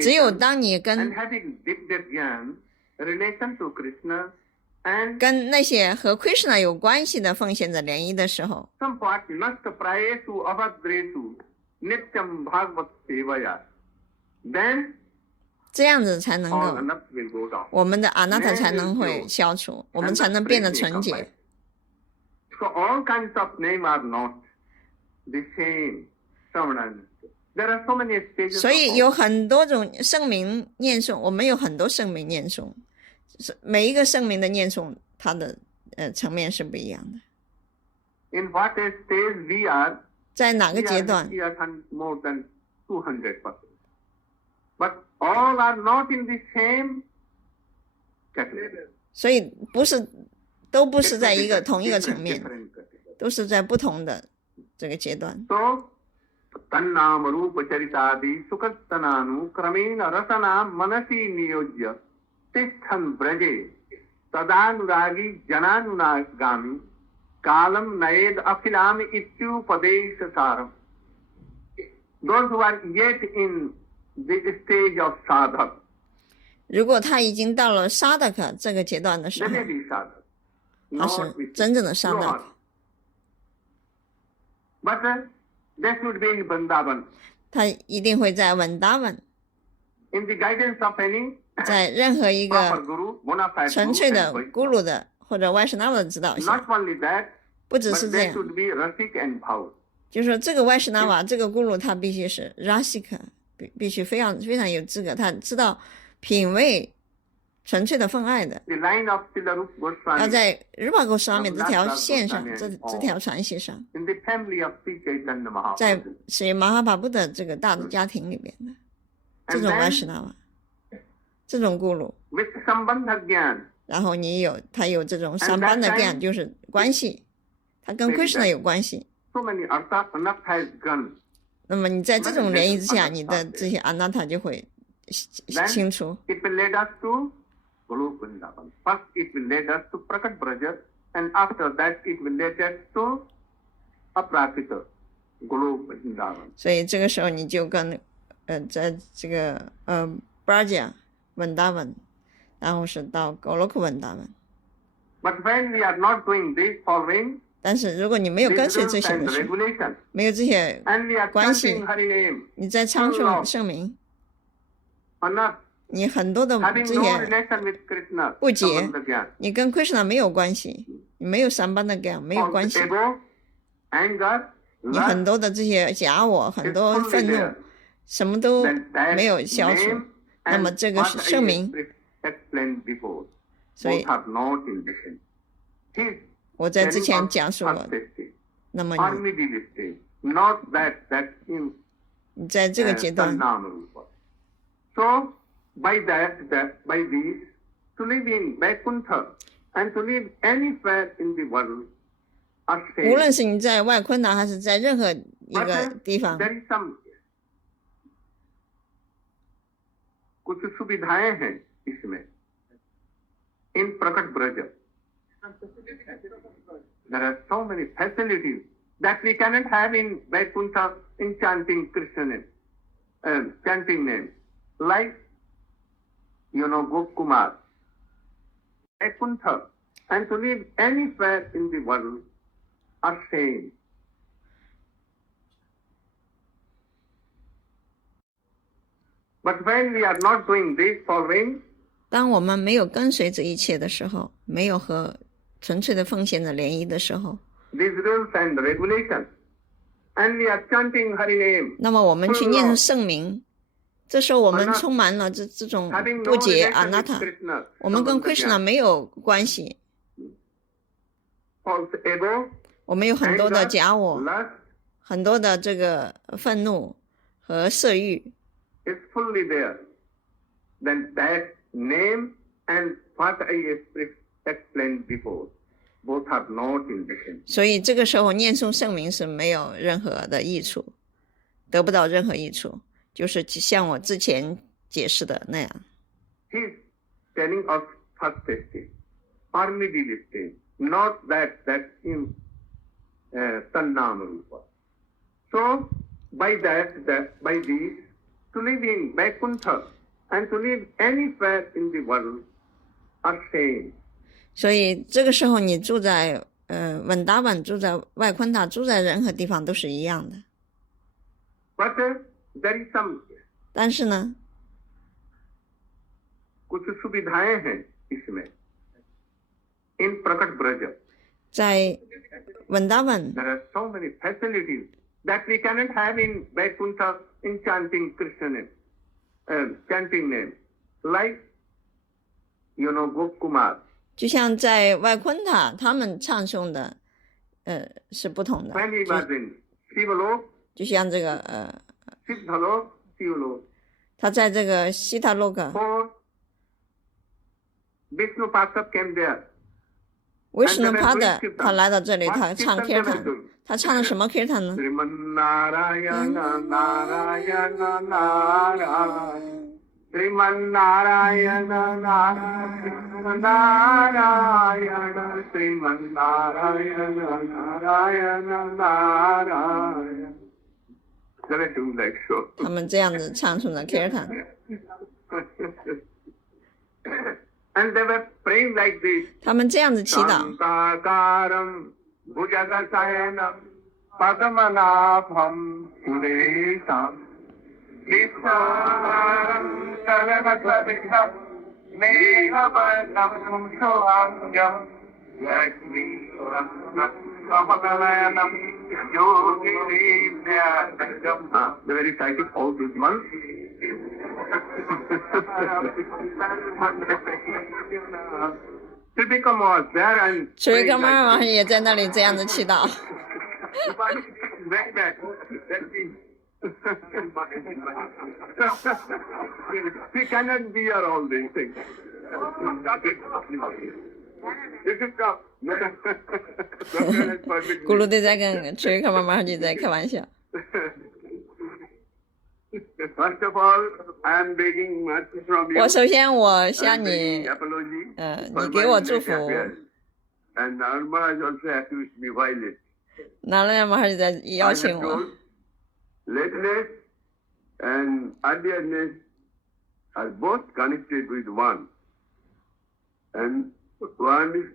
只有 association 当你 and 跟 having Divyajnan relation to Krishna and 跟那些和 Krishna 有关系的奉献者联谊的时候， somewhat nast prayesu avadresu nityam bhagavad sevaya, then 这样子才能 all 够 anarthas will go down. 我们的阿纳塔才能会消除，我们才能变得纯洁。 So all kinds of name are not the same. Shravana. There are so many stages. 所以 of 有很多种圣名念诵，我们有很多圣名念诵，每一个圣名的念诵，它的层面是不一样的。 in what stage we are, 在哪个 we 阶 are 段， more than 200%. But all are not in the same category. 所以都不是在一个同一个层面， Different category. 都是在不同的这个阶段。 So, Tannam Rupa Charitadi Sukattananu Kramena Rasana Manasi Niyojya Tisthan Braje Tadanuragi Jananunagami Kalam Naed Akhilami Ityupadesha Saram. Those who are yet in the stage of sadhak, 如果他已经到了沙达克这个阶段的时 they 候， may be sadhak. 他 Not 是 with 真正的沙达 no 克 other.。But they should be in Vrindavan. 他一定会在文达文， In the guidance of any 在任何一 proper 个 guru, bona fide 纯 guru 粹 and 的 Vaishnava. 咕噜的或者外什纳瓦的指导下， Not only that, 不只 but 是这 they 样， should be rasik and bhav. 就是说这个外什纳瓦这个咕噜他必须是 Rasika，必须非常非常有资格，他知道品味纯粹的奉爱的， The line of Srila Rupa 要 Goswami 在日巴沟上面这条线上，这条传系上， in the family of Sri Chaitanya 在 Mahaprabhu. 是马哈巴布的这个大的家庭里边的。这种阿什那瓦，这种咕噜， with sambandha gyan, 然后他有这种三班的 gyan， 就是关系，他跟 Krishna 有关系。 so many artha anath has gone. 那么你在这种联谊之下，你的这些安娜塔就会清楚。 It will lead us to Golok Vrindavan. First, it will lead us to Prakat Braja, and after that, it will lead us to Aprapita, Golok Vrindavan. 所以这个时候你就跟在这个Braja Vrindavan， 然后是到 Golok Vrindavan。 But when we are not doing this following 但是如果你没有跟随 these 这 rules 些 and 的时候， regulations, 没有这些 and we are 关系 chanting Hari name, 你在唱诵圣名， anath, 你很多的 having 这 no 些 relation with Krishna, 不解 Sambandha gyan. 你跟 Krishna 没有关系，你没有三班的 gyan 没有 All 关系， ego, anger, 你很 lust, 多的这些假我，很 is 多 fully 愤怒 there. 什么都 Then that 没有消除。 name 那么 and 这个 what 是 I 圣名， explained before, 所以 both are not in different. His 我在之 telling 前 of 讲述了。 first stage, 那么 middle stage, not that in 你在这个阶段， Sannamarupa. So by by these, to live in Vaikuntha and to live anywhere in the world are 无 same. 论是你在外昆达还是在任何一 But 个地方， there is some कुछ सुविधाएं हैं इसमें in Prakat Braja. There are so many facilities that we cannot have in Vaikuntha in chanting Krishna name, chanting name. Like, Gopkumar, Vaikuntha, and to live anywhere in the world are same. But when we are not doing this following, 当我们没有跟随这一切的时候，没有和纯粹的奉献的联谊的时候， these rules and regulations, and we are chanting Hari name, 那么我们去念圣名，这时候我们充满了这种 having 不 no 解 relation 阿那 with 塔， Krishna, 我们跟 Sambandha Krishna gyan. 没有关系， False ego, 我们有很多的 anger, 假我， lust 很多的这个愤怒和色欲， is fully there. Then that name and what I explained before, both are not in different. 所以这个时候念诵圣名是没有任何的益处，得不到任何益处，就是像我之前解释的那样。 He is telling us first stage or middle stage, not that in Sannamarupa. So by by these, to live in Vaikuntha and to live anywhere in the world are same. 所以这个时候你住在稳达本，住在外昆塔，住在任何地方都是一样的。 But there is some 但是呢， कुछ सुविधाएं हैं इसमें in Prakat Braja. 在稳达本 There are so many facilities that we cannot have in Vaikuntha in chanting Krishna name, chanting name, like Gopkumar. 就像在外昆塔，他们唱诵的是不同的， When he was in Sivalok, 就像这个Siddhalok, Sivalok, 他在这个西塔洛克， for Vishnu Pasap came there. 维什努帕的，他来到这里，他唱 kirtan， 他唱的什么 kirtan 呢？ Sriman Narayana Narayana Narayana Sriman Narayana Narayana Narayana Sriman Narayana Narayana Narayana. Let me do like so. 他们这样子唱诵的 kirtan， And they were praying like this. 他们这样子祈祷。 Santakaram Bhujagasayanam Padmanabham Suresam Visharam Sarvaklavisham Meghavanam Shohangam Lakshmi Kamalayanam Yogirimyadam. The very title of this month. Tripikam was there and 水哥妈妈也在那里这样子祈祷。 very bad. That's it. She cannot bear all these things. This is tough. 咕噜的在跟崔克妈妈就在开玩笑。First of all, I am begging much from you. 我首先我向 I'm begging 你， apology. 你给我祝福。 And Narma has also accused me violently. 拿了妈妈就在 I 邀 have 请我 told，lateness and earlierness are both connected with one. And one is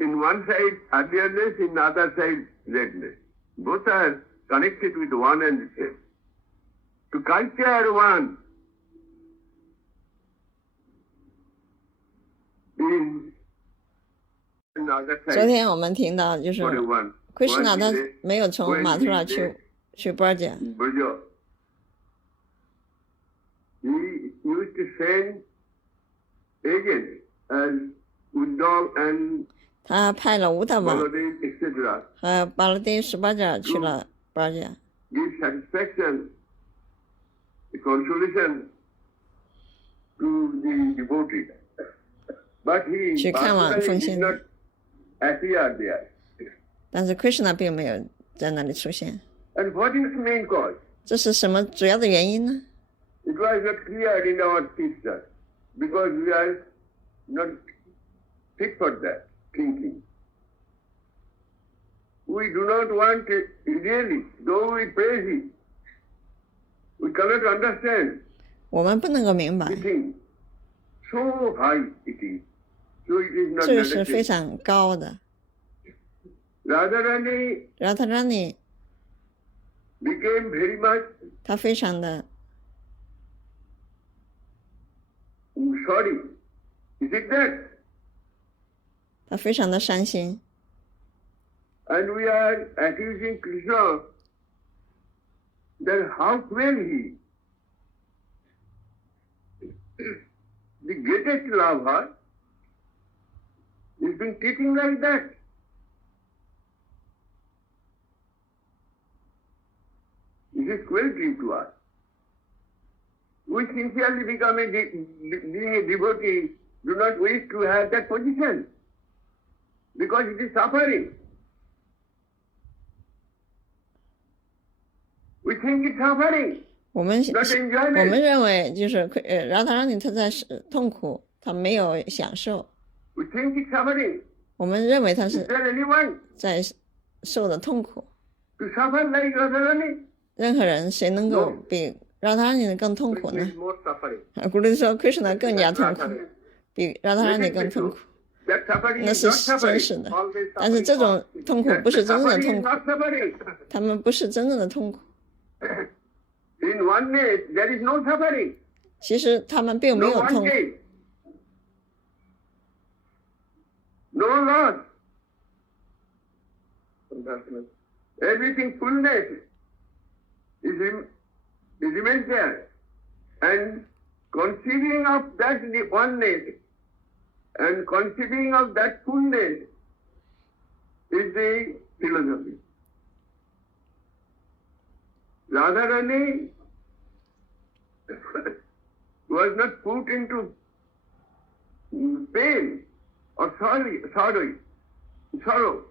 in one side earlierness, in the other side lateness. Both are connected with one and the same. To culture one is another 昨 side 天我们听到就是 for one. 奎什纳 One 他 is 没有从马图拉去波尔贾， Burjo. He used to send agents as Uddhav and 他派了乌达瓦 Baladev, etc. 和巴勒丁十八家去了波尔贾， give satisfaction, consolation to the devotee. But he 去看望 Baladev 奉 did 献， not appear there. 但是奎什纳并没有在那里出现。 And what is the main cause? 这是什么主要的原因呢？ It was not clear in our picture because we are not fit for that thinking. We do not want it really, though we praise it. We cannot understand 我们不能够明白 the，thing. So high it is. So it is not 这个是非 necessary. 常高的。 Radharani 然后他让你， became very much 他非常的 sorry. Is it that? 他非常的伤心。 And we are accusing Krishna that how cruel he is. The greatest lover is being treating like that. It is cruelty to us. We sincerely become being a devotee, do not wish to have that position because it is suffering. We think it's suffering, 我们 not 我们 enjoyment. 认为就是然后他让你他在痛苦，他没有享受。 We think it's suffering. 我们认为他 Is 是 there anyone 在受的痛苦。 to suffer like Radharani? 任何人谁能够比让他让你更痛苦 Which 呢 means？more suffering. 古里说奎什纳更加痛苦，比让他让你更痛苦。 That suffering 那 is 是 not 真 suffering. 实的， Always 但是 suffering. 这种痛苦 That 不是真正的 suffering 痛 is 苦， not suffering. 他们不是真正的痛苦。 In oneness, there is no suffering. 其实他们并没 No 有 one 痛苦， gain. No loss. Everything fullness remains there. And conceiving of that oneness and conceiving of that fullness is the philosophy. Radharani was not put into pain or sorrow.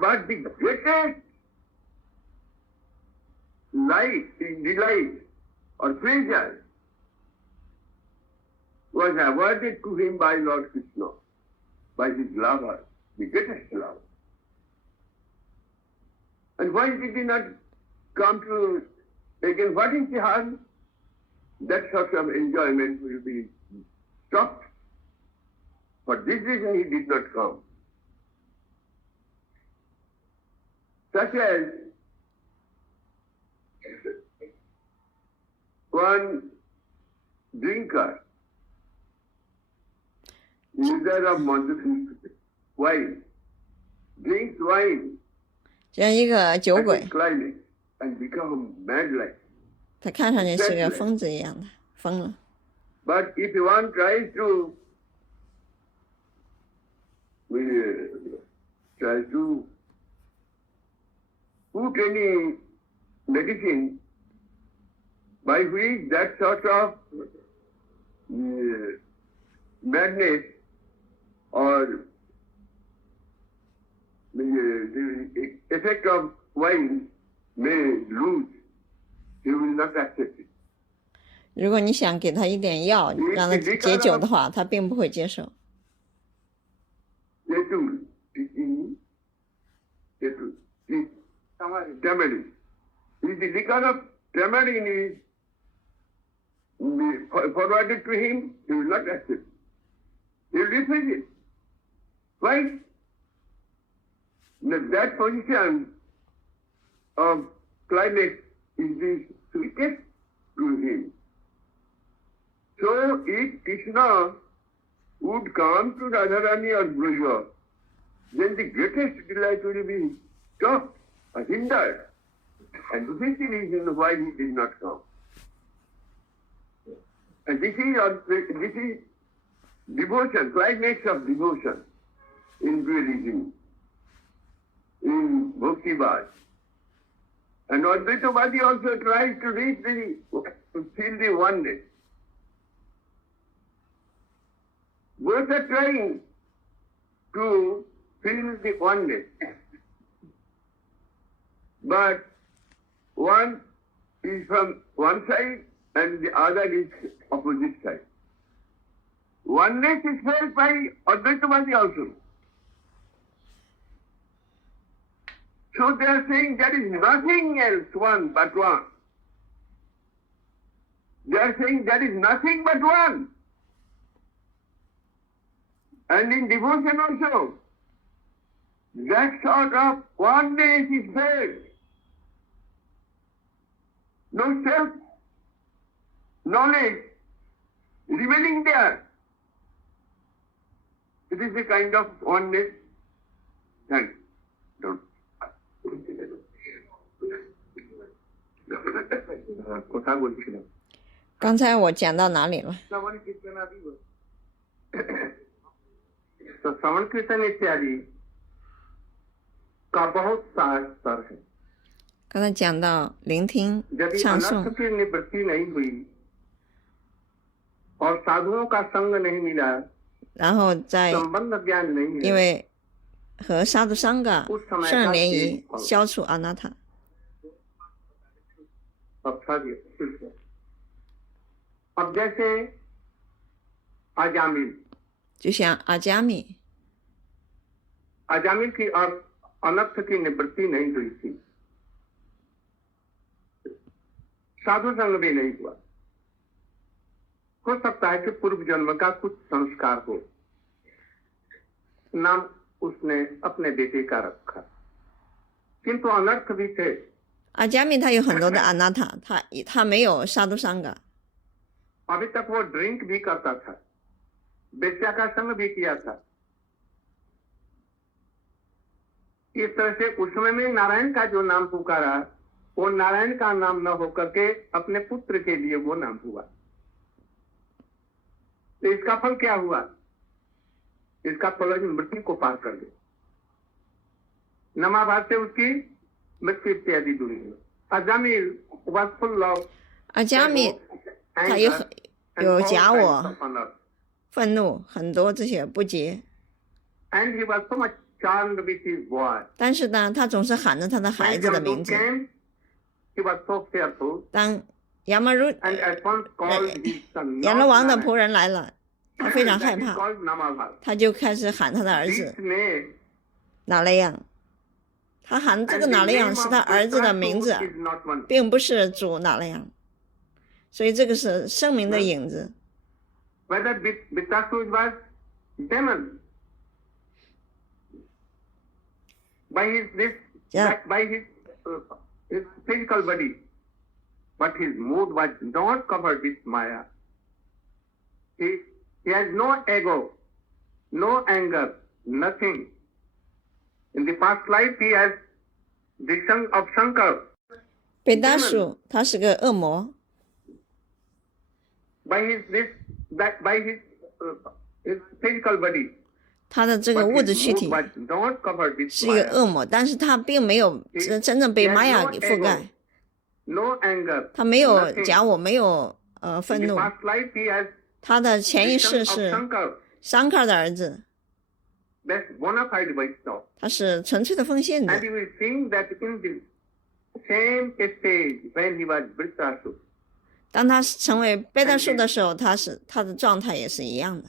But the greatest light, delight or pleasure was awarded to him by Lord Krishna, by his lover, the greatest love. And why did he not come to, again, what is the harm? That sort of enjoyment will be stopped. For this reason he did not come. Such as one drinker, user of wine, drinks wine 像一个酒 at 鬼 its，climax and become mad like. 他看上去是个疯子一样的，疯了。 But if one tries to put any medicine by which that sort of madness or the effect of wine may lose, he will not accept it. 如果你想给他一点药让他解酒的话，他并不会接受。Tamarind. If the liquor of tamarind is forwarded to him, he will not accept. He will refuse it. Why? That position of climate is the sweetest to him. So if Krishna would come to Radharani or Brija, then the greatest delight will be stopped or hindered. And this is the reason why he did not come. And this is devotion, climax of devotion in dualism, in Bhaktivad. And Advaitavadi also tries to reach to feel the oneness. Both are trying to feel the oneness. But one is from one side and the other is opposite side. Oneness is felt by Advaitavadi also. So they are saying there is nothing else one but one. They are saying there is nothing but one. And in devotion also, that sort of oneness is felt. No self-knowledge remaining there. It is a kind of oneness. Thanks. Don't.刚才我讲到哪里了？ तो श्रवण कीर्तन इत्यादि का बहुत सार स्तर है। 刚才讲到聆听 यदि 唱 अनर्थ 诵， की निवृत्ति नहीं हुई और साधुओं का संग नहीं मिला, 然后在 संबंध ज्ञान नहीं 因 है, 为和沙杜桑嘎圣人联谊消除阿那塔。 अब जैसे अजामिल 就像阿伽密， अजामिल की अनर्थ की निवृत्ति नहीं हुई थी, साधु संग भी नहीं हुआ। हो सकता है कि पूर्व जन्म का कुछ संस्कार हो, नाम उसने अपने बेटे का रखा, किंतु अनर्थ भी थे। 阿伽密他有很多的阿那塔，他没有沙杜桑嘎。 अभी तक वो ड्रिंक भी करता था, बेचा का संग भी किया था। इस तरह से उस समय में नारायण का जो नाम पुकारा, वो नारायण का नाम न होकर के अपने पुत्र के लिए वो नाम हुआ। तो इसका फल क्या हुआ? इसका फल मृत्यु को पार कर गए, नमाभास से उसकी मृत्यु इत्यादि दूरी हुई। Ajamil was full of 阿伽密他有假我、愤怒，很多这些不洁。 and he was so much charmed with his boy. 但是呢，他总是喊着他的孩子的名字。 He was so fearful 当亚玛鲁 and at once called his son 阎罗王的仆人来了，他非常害怕， called Namabhas. 他就开始喊他的儿 This 子 name 哪雷样。他喊这个哪雷样是他儿子的名字， is not one. 并不是主哪雷样。所以这个是圣名的影子。 Whether Vitasur was demon by his physical body, but his mood was not covered with Maya. He has no ego, no anger, nothing. In the past life, he has the son of Shankar. 贝达鼠他是个恶魔， By his physical body, 他的这个 but 物质 his 躯 mood 体 was not covered with 是一个 Maya. 恶魔，但是他并没有真正被玛雅给覆盖， no anger, 他没有 nothing. 假我，没有愤 In 怒 the。past life, he has 他的前一 son 世 of 是 Shankar, 桑卡尔的儿子， that's bona fide Vaishnava. 他是纯粹的奉献 And 者。 you will see that in the same stage when he was Vritarasura, 当他成为贝达树的时候，他的状态也是一样的。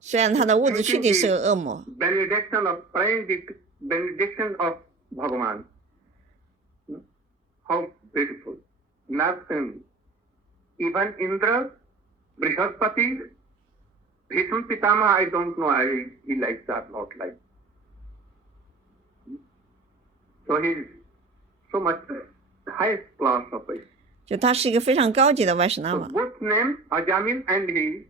虽然他的物质躯体是个恶魔， benediction of praying the benediction of Bhagavan. How beautiful. Nothing. Even Indra, Brihaspati, Bhishma Pitamaha, I don't know he likes that, not like. So he is so much highest class of it. 就他是一个非常高级的外什纳 So 瓦。 both name Ajamin and he,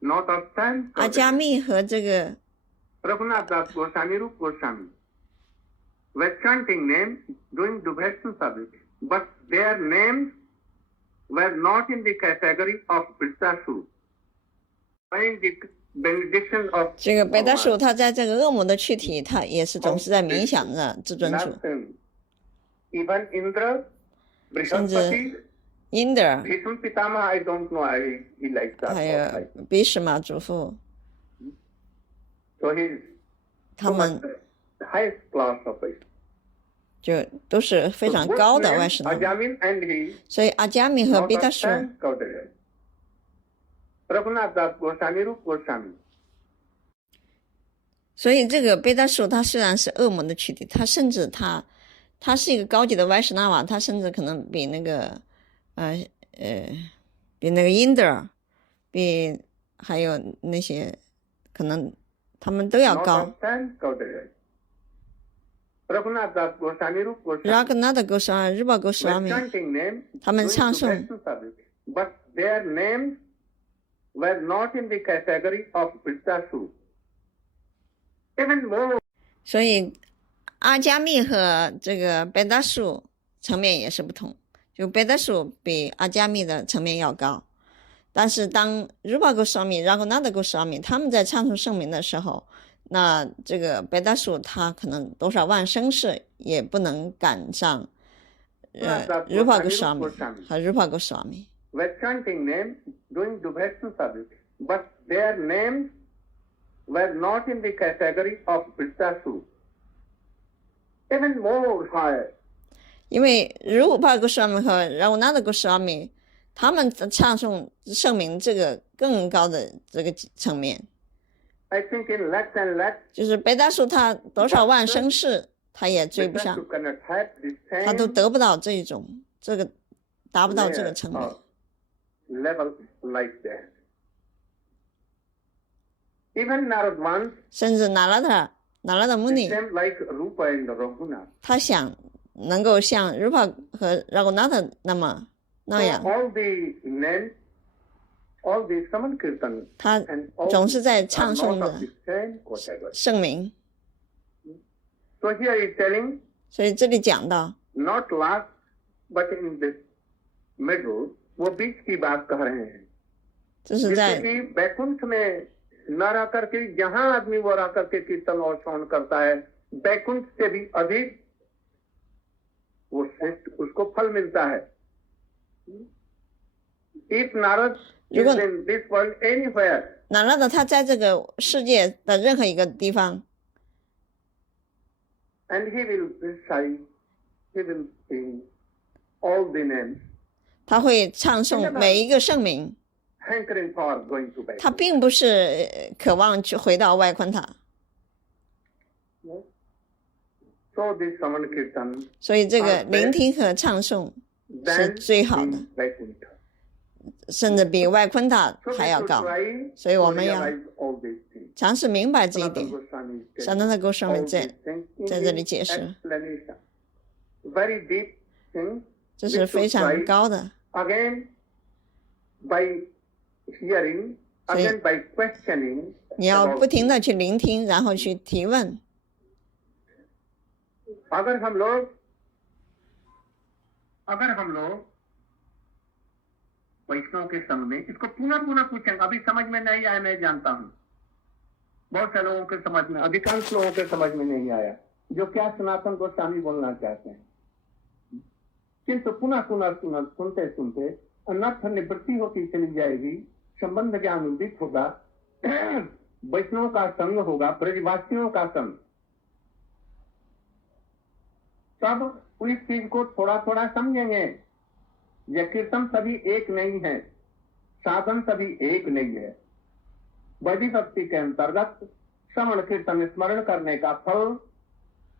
not of time. 阿加密和这个 Raghunath Das Goswami, Rup Goswami, were chanting names, doing devotional service, but their names were not in the category of Vritarasura. Praying the benediction of 这个贝达 Bhagavan. 树，他在这个恶魔的躯体，他也是总是在冥想着至尊主。 Nothing. Even Indra, 甚至 Brihaspati, 因德尔 Bhishma Pitamaha, I don't know he likes that. 还 not 有 like. 比什马祖父， So he is 他 so 们 much highest class of it. 就都是非 So 常 both 高的 names, 外什纳瓦。 Ajamin and he, 所以阿加密和 not 贝达 of 树， time Gaudaya. Raghunath Das Goswami, Rup Goswami. 所以这个贝达树，他虽然是恶魔的躯体，他甚至他是一个高级的外什纳瓦，他甚至可能比那个比那个因德尔，比还有那些可能他们都要 Not 高。 of time Gaudaya. Raghunath Das Goswami, Rup Goswami. 拉格纳的狗斯阿米、日巴狗斯阿 Were 米， chanting names, 他们 doing 唱诵 devotional service, but their names were not in the category of Vritarasura. Even more, 所以阿加密和这个贝达树层面也是不同，就贝达树比阿加密的层面要高。但是当日巴狗斯阿米、拉格纳的狗斯阿米他们在唱诵圣名的时候，那这个贝达树他可能多少万生世也不能赶上日巴狗斯阿米和日巴狗斯阿米。 were chanting names, doing devotional service, but their names were not in the category of Vritarasura. Even more higher. 因为如巴狗斯阿米和拉乌纳的狗斯阿米，他们唱诵圣名这个更高的这个层面， I think in lakhs and lakhs, 就是贝达树他多少万生世他也追不上 Vritarasura，cannot have the 他都 same 得不到这种这个达不到这个 layer 层面。 or level like that. Even Narad wants 甚至拿拉的穆 the 尼， same like Rupa and Raghunath. 他想能够像如巴和拉古纳的那 So 样， all the names, all the Saman Kirtan 他 and all 总是在 are 唱 not 诵 of 着 the same category. 圣名。 So here he is telling, 所以这里讲到， not last, but in the middle, वो बीच की बात कह रहे हैं 这是 जिससे 在 कि बैकुंठ में न रह करके जहां आदमी वो रह करके कीर्तन और श्रवण करता है बैकुंठ से भी अधिक वो श्रेष्ठ उसको फल मिलता है. If Narad is 如果 in this world anywhere, 拿拉的他在这个世界的任何一个地方， and he will recite, he will sing all the names, 他会唱诵每一个圣名， hankering for going to 他 Vaikuntha. 并不是渴望去回到外昆塔。 So this Saman Kirtan 所以这个聆听和唱诵 then 最好的。 in Vaikuntha. 甚至比外昆塔 So we 还要 should 高， try 所以 to 我们要 realize all these things. 尝试明白这一 Sanatana 点。 Goswami is 萨 telling 那的沟上 all 面 these things in 在这里 his 解释， explanation. Very deep thing. 这是非常高的。 Again, by hearing, 所以 again by questioning. 你要 about 不停的去聆听，然后去提问。 अगर हम लोग वैष्णव के संग में इसको पुनः पूछेंगे अभी समझ में नहीं आया मैं जानता हूँ बहुत से लोगों के समझ में अधिकांश लोगों के समझ में नहीं आया जो क्या सनातन गोस्वामी बोलना चाहते हैं किंतु पुनः पुनः पुनः सुनते सुनते अनर्थ निवृत्ति होती चली जाएगी, संबंध ज्ञान उदित होगा, वैष्णव का संग होगा, ब्रजवासियों का संग। तब इस चीज को थोड़ा थोड़ा समझेंगे। यह कीर्तन सभी एक नहीं है, साधन सभी एक नहीं है। वैदिक भक्ति के अंतर्गत श्रवण कीर्तन स्मरण करने का फल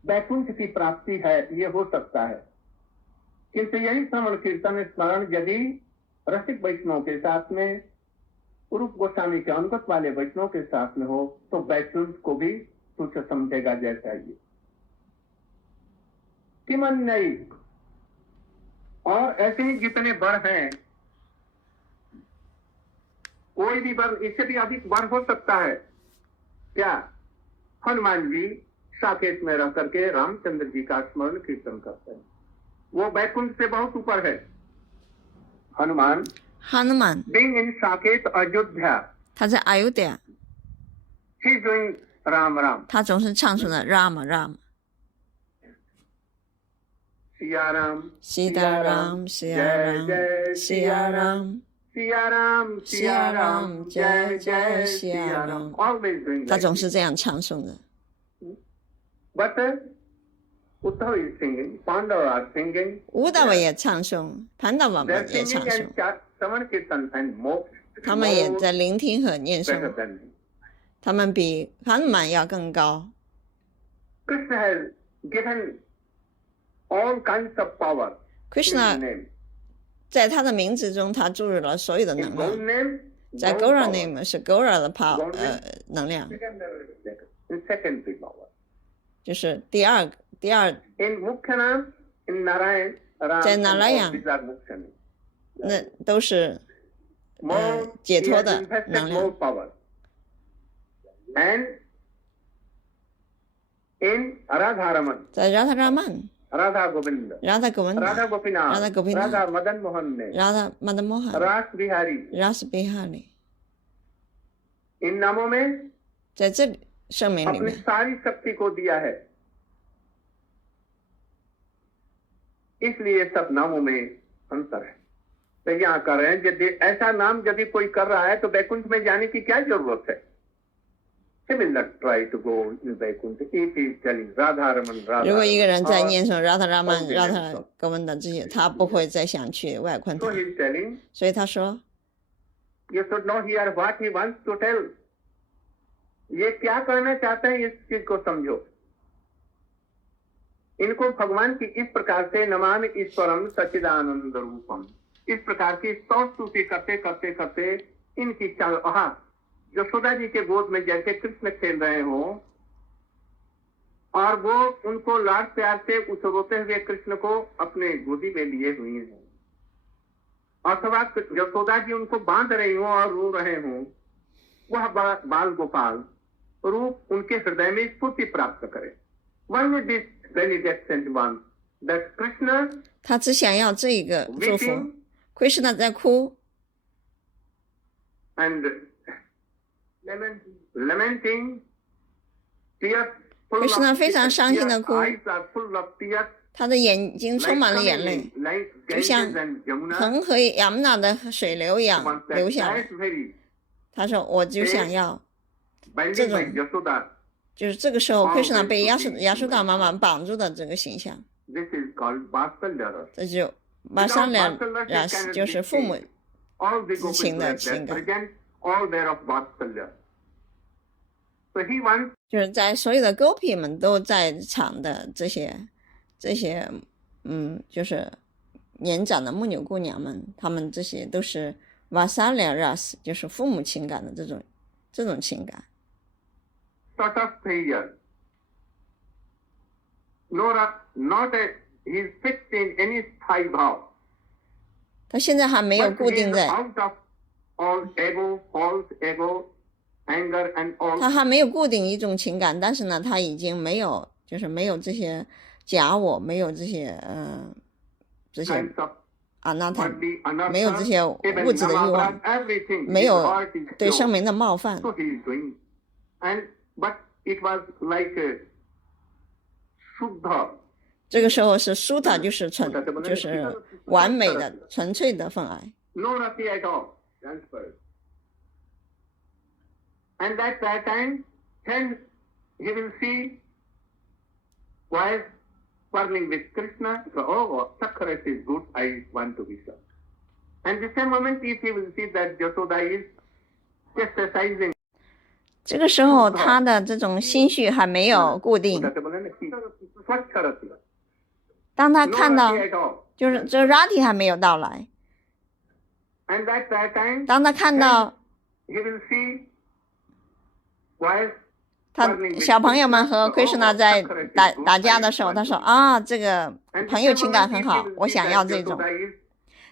वैकुंठ की प्राप्ति है, ये हो सकता है। किंतु यही श्रवण कीर्तन स्मरण यदि रसिक वैष्णव के साथ में, रूप गोस्वामी के अंगत वाले वैष्णव के साथ में हो, तो वैकुंठ को भी तुच्छ समझेगा जैसा ये कि मन नहीं। और ऐसे ही जितने वर हैं, कोई भी वर, इससे भी अधिक वर हो सकता है। क्या? हनुमान जी साकेत में रह करके रामचंद्र जी का स्मरण कीर्तन करते हैं, वो वैकुंठ से बहुत ऊपर है। Hanuman being in Saket Ayodhya, 他在 Ayodhya， he's doing Ram Ram， 他总是唱出了 Ram Ram， Siya Ram Sita Ram Siya Ram Siya Ram Siya Ram Siya Ram Jai Jai Siya Ram, always doing 他 that. 总是这样唱诵的。 But Uddhav is singing, Pandava are singing, 乌达瓦也唱诵，潘达瓦 they're 们也唱 singing 诵 and，Shravan Kirtan and more 他们也在聆听和念 better 诵， than him. 他们比汉曼要更高。 Krishna has given all kinds of power in his Krishna name. 在他的名字中，他注入了所有的 In 能 Gaur 量。 name, 在 Gaur Gora power. name 是 Gora 的 power Gaur 能量， In secondary power. 就是第二 In Mukhyanam, in Narayan, Ram, 在 and all Narayan these are Mukhyanam. 那都是 More, 解 he 脱 has 的 invested 能 more 量。 power. And in Radharaman, 在 Radharaman、 Radha Govinda, Radha Govinda、 Radha Gopinath, Radha Gopinath, Radha Madan Mohan ne, Radha Madan Mohan、 Ras Bihari, Ras Bihari， इन नामों में 在这里圣名里 अपनी 面， सारी शक्ति को दिया है। इसलिए सब नामों में अंतर है। तो यहाँ कर रहे हैं, यदि ऐसा नाम यदि कोई कर रहा है तो वैकुंठ में जाने की क्या जरूरत है? He will not try to go in Vaikuntha if he is telling Radha Raman, Radha 如果一个人在 Raman, 念诵 Radharaman、 or Radha Govinda 这些，他不会再想去外昆 so 塔 he。is telling, 所以他说， you should not hear what he wants to tell. ये क्या कहना चाहते हैं, इस चीज को समझो। इनको भगवान की इस प्रकार से नमामि ईश्वरम सच्चिदानंद रूपम, इस प्रकार की स्तुति करते करते करते इनकी चाल, यशोदा जी के गोद में जैसे कृष्ण खेल रहे हो और वो उनको लाड प्यार से उछलते हुए कृष्ण को अपने गोदी में लिए हुए हैं, अथवा यशोदा जी उनको बांध रही हो और रो रहे हो, वह बाल गोपाल रूप उनके हृदय में स्फूर्ति प्राप्त करे। One with this benediction one that Krishna 他只想要这一个祝福 weeping。 Krishna 在哭， and lamenting, tears full of Krishna 非常伤心地哭 eyes are full of tears, 他的眼睛充满了眼泪， like 就像 Ganges and Yamuna. 恒河雅木纳的水流一样 Once 流 that 下来。 that's very 他说：“我就想要， binding by Yashoda. 就是这个时候哦，Krishna 被对对亚苏达妈妈绑住的这个形象， This is called Vatsalya Rasa. 这就马上了，就是父母 All the 之情 gopis 的 were 情 there 感， present, all there of Vatsalya. So he wants 就是在所有的 Gopi 们都在场的这些，就是年长的牧牛姑娘们，她们这些都是 Vatsalya Ras， 就是父母情感的这种情感。 sort of failure. Not a, he is fixed in any sthayi bhav. 他现在还没有 But 固 he 定 is 在， out of all ego, false ego, anger and all 他还没有固定一种情感，但是呢，他已经没有，就是没有这些假我，没有这些这些 kinds of 阿那塔， body, 没有这些 even 物质的欲望， everything. 没 His 有 heart is 对 pure. 生命的冒犯。 So he is doing. But it was like a Shuddha. 这个时候是 Sutta 就是完美的纯粹的分爱。 No rati at all transferred. And at that time, then he will see boys quarreling with Krishna. So, oh, Sakharat is good, I want to be served. And the same moment, if he will see that Jasoda is chastising, 这个时候他的这种心绪还没有固定。当他看到，就是这 Rati 还没有到来。当他看到他小朋友们和 Krishna 在打架的时候，他说啊，这个朋友情感很好，我想要这种。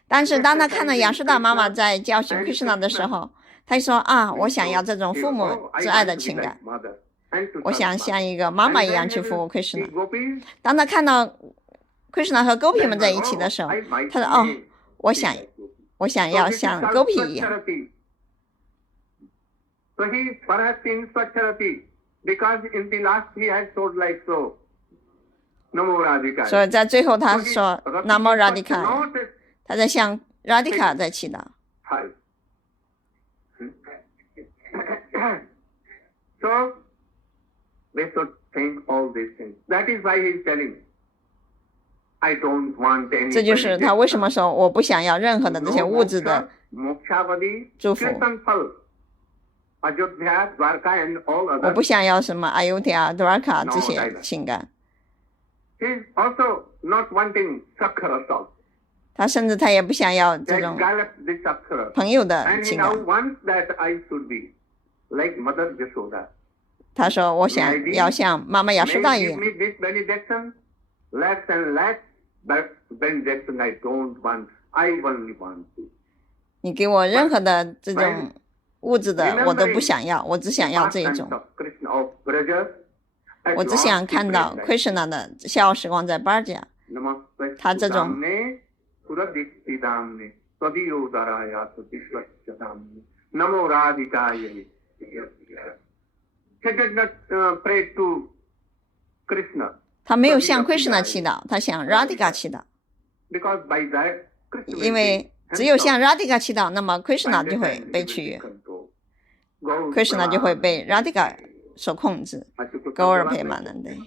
但是当他看到亚诗达妈妈在教训 Krishna 的时候，他就说啊，我想要这种父母之爱的情感，我想像一个妈妈一样去服务 Krishna。当他看到 Krishna 和 Gopi 们在一起的时候，他说哦，我想要像 Gopi 一样。So he perhaps in Swacharati, because in the last he has told like so, Namo Radhika. 所以在最后他说 Namo Radhika， 他在向 Radhika 在祈祷。So we should think all these things. That is why he is telling, I don't want any. 这就是他为什么说我不想要任何的这些物质的祝福。我不想要什么 Ayodhya、Dwarka 这些情感。他甚至他也不想要这种朋友的情感。他说我想要像妈妈亚苏达一样。你给我任何的这种物质的我都不想要，我只想要这一种。我只想看到 Krishna 的笑傲时光在巴迦，他这种他没有向 Krishna 祈祷，他向 Radhika 祈祷，因为只有向 Radhika 祈祷，那么 Krishna 就会被取悦， Krishna 就会被 Radhika 所控制。Gaura Premanande。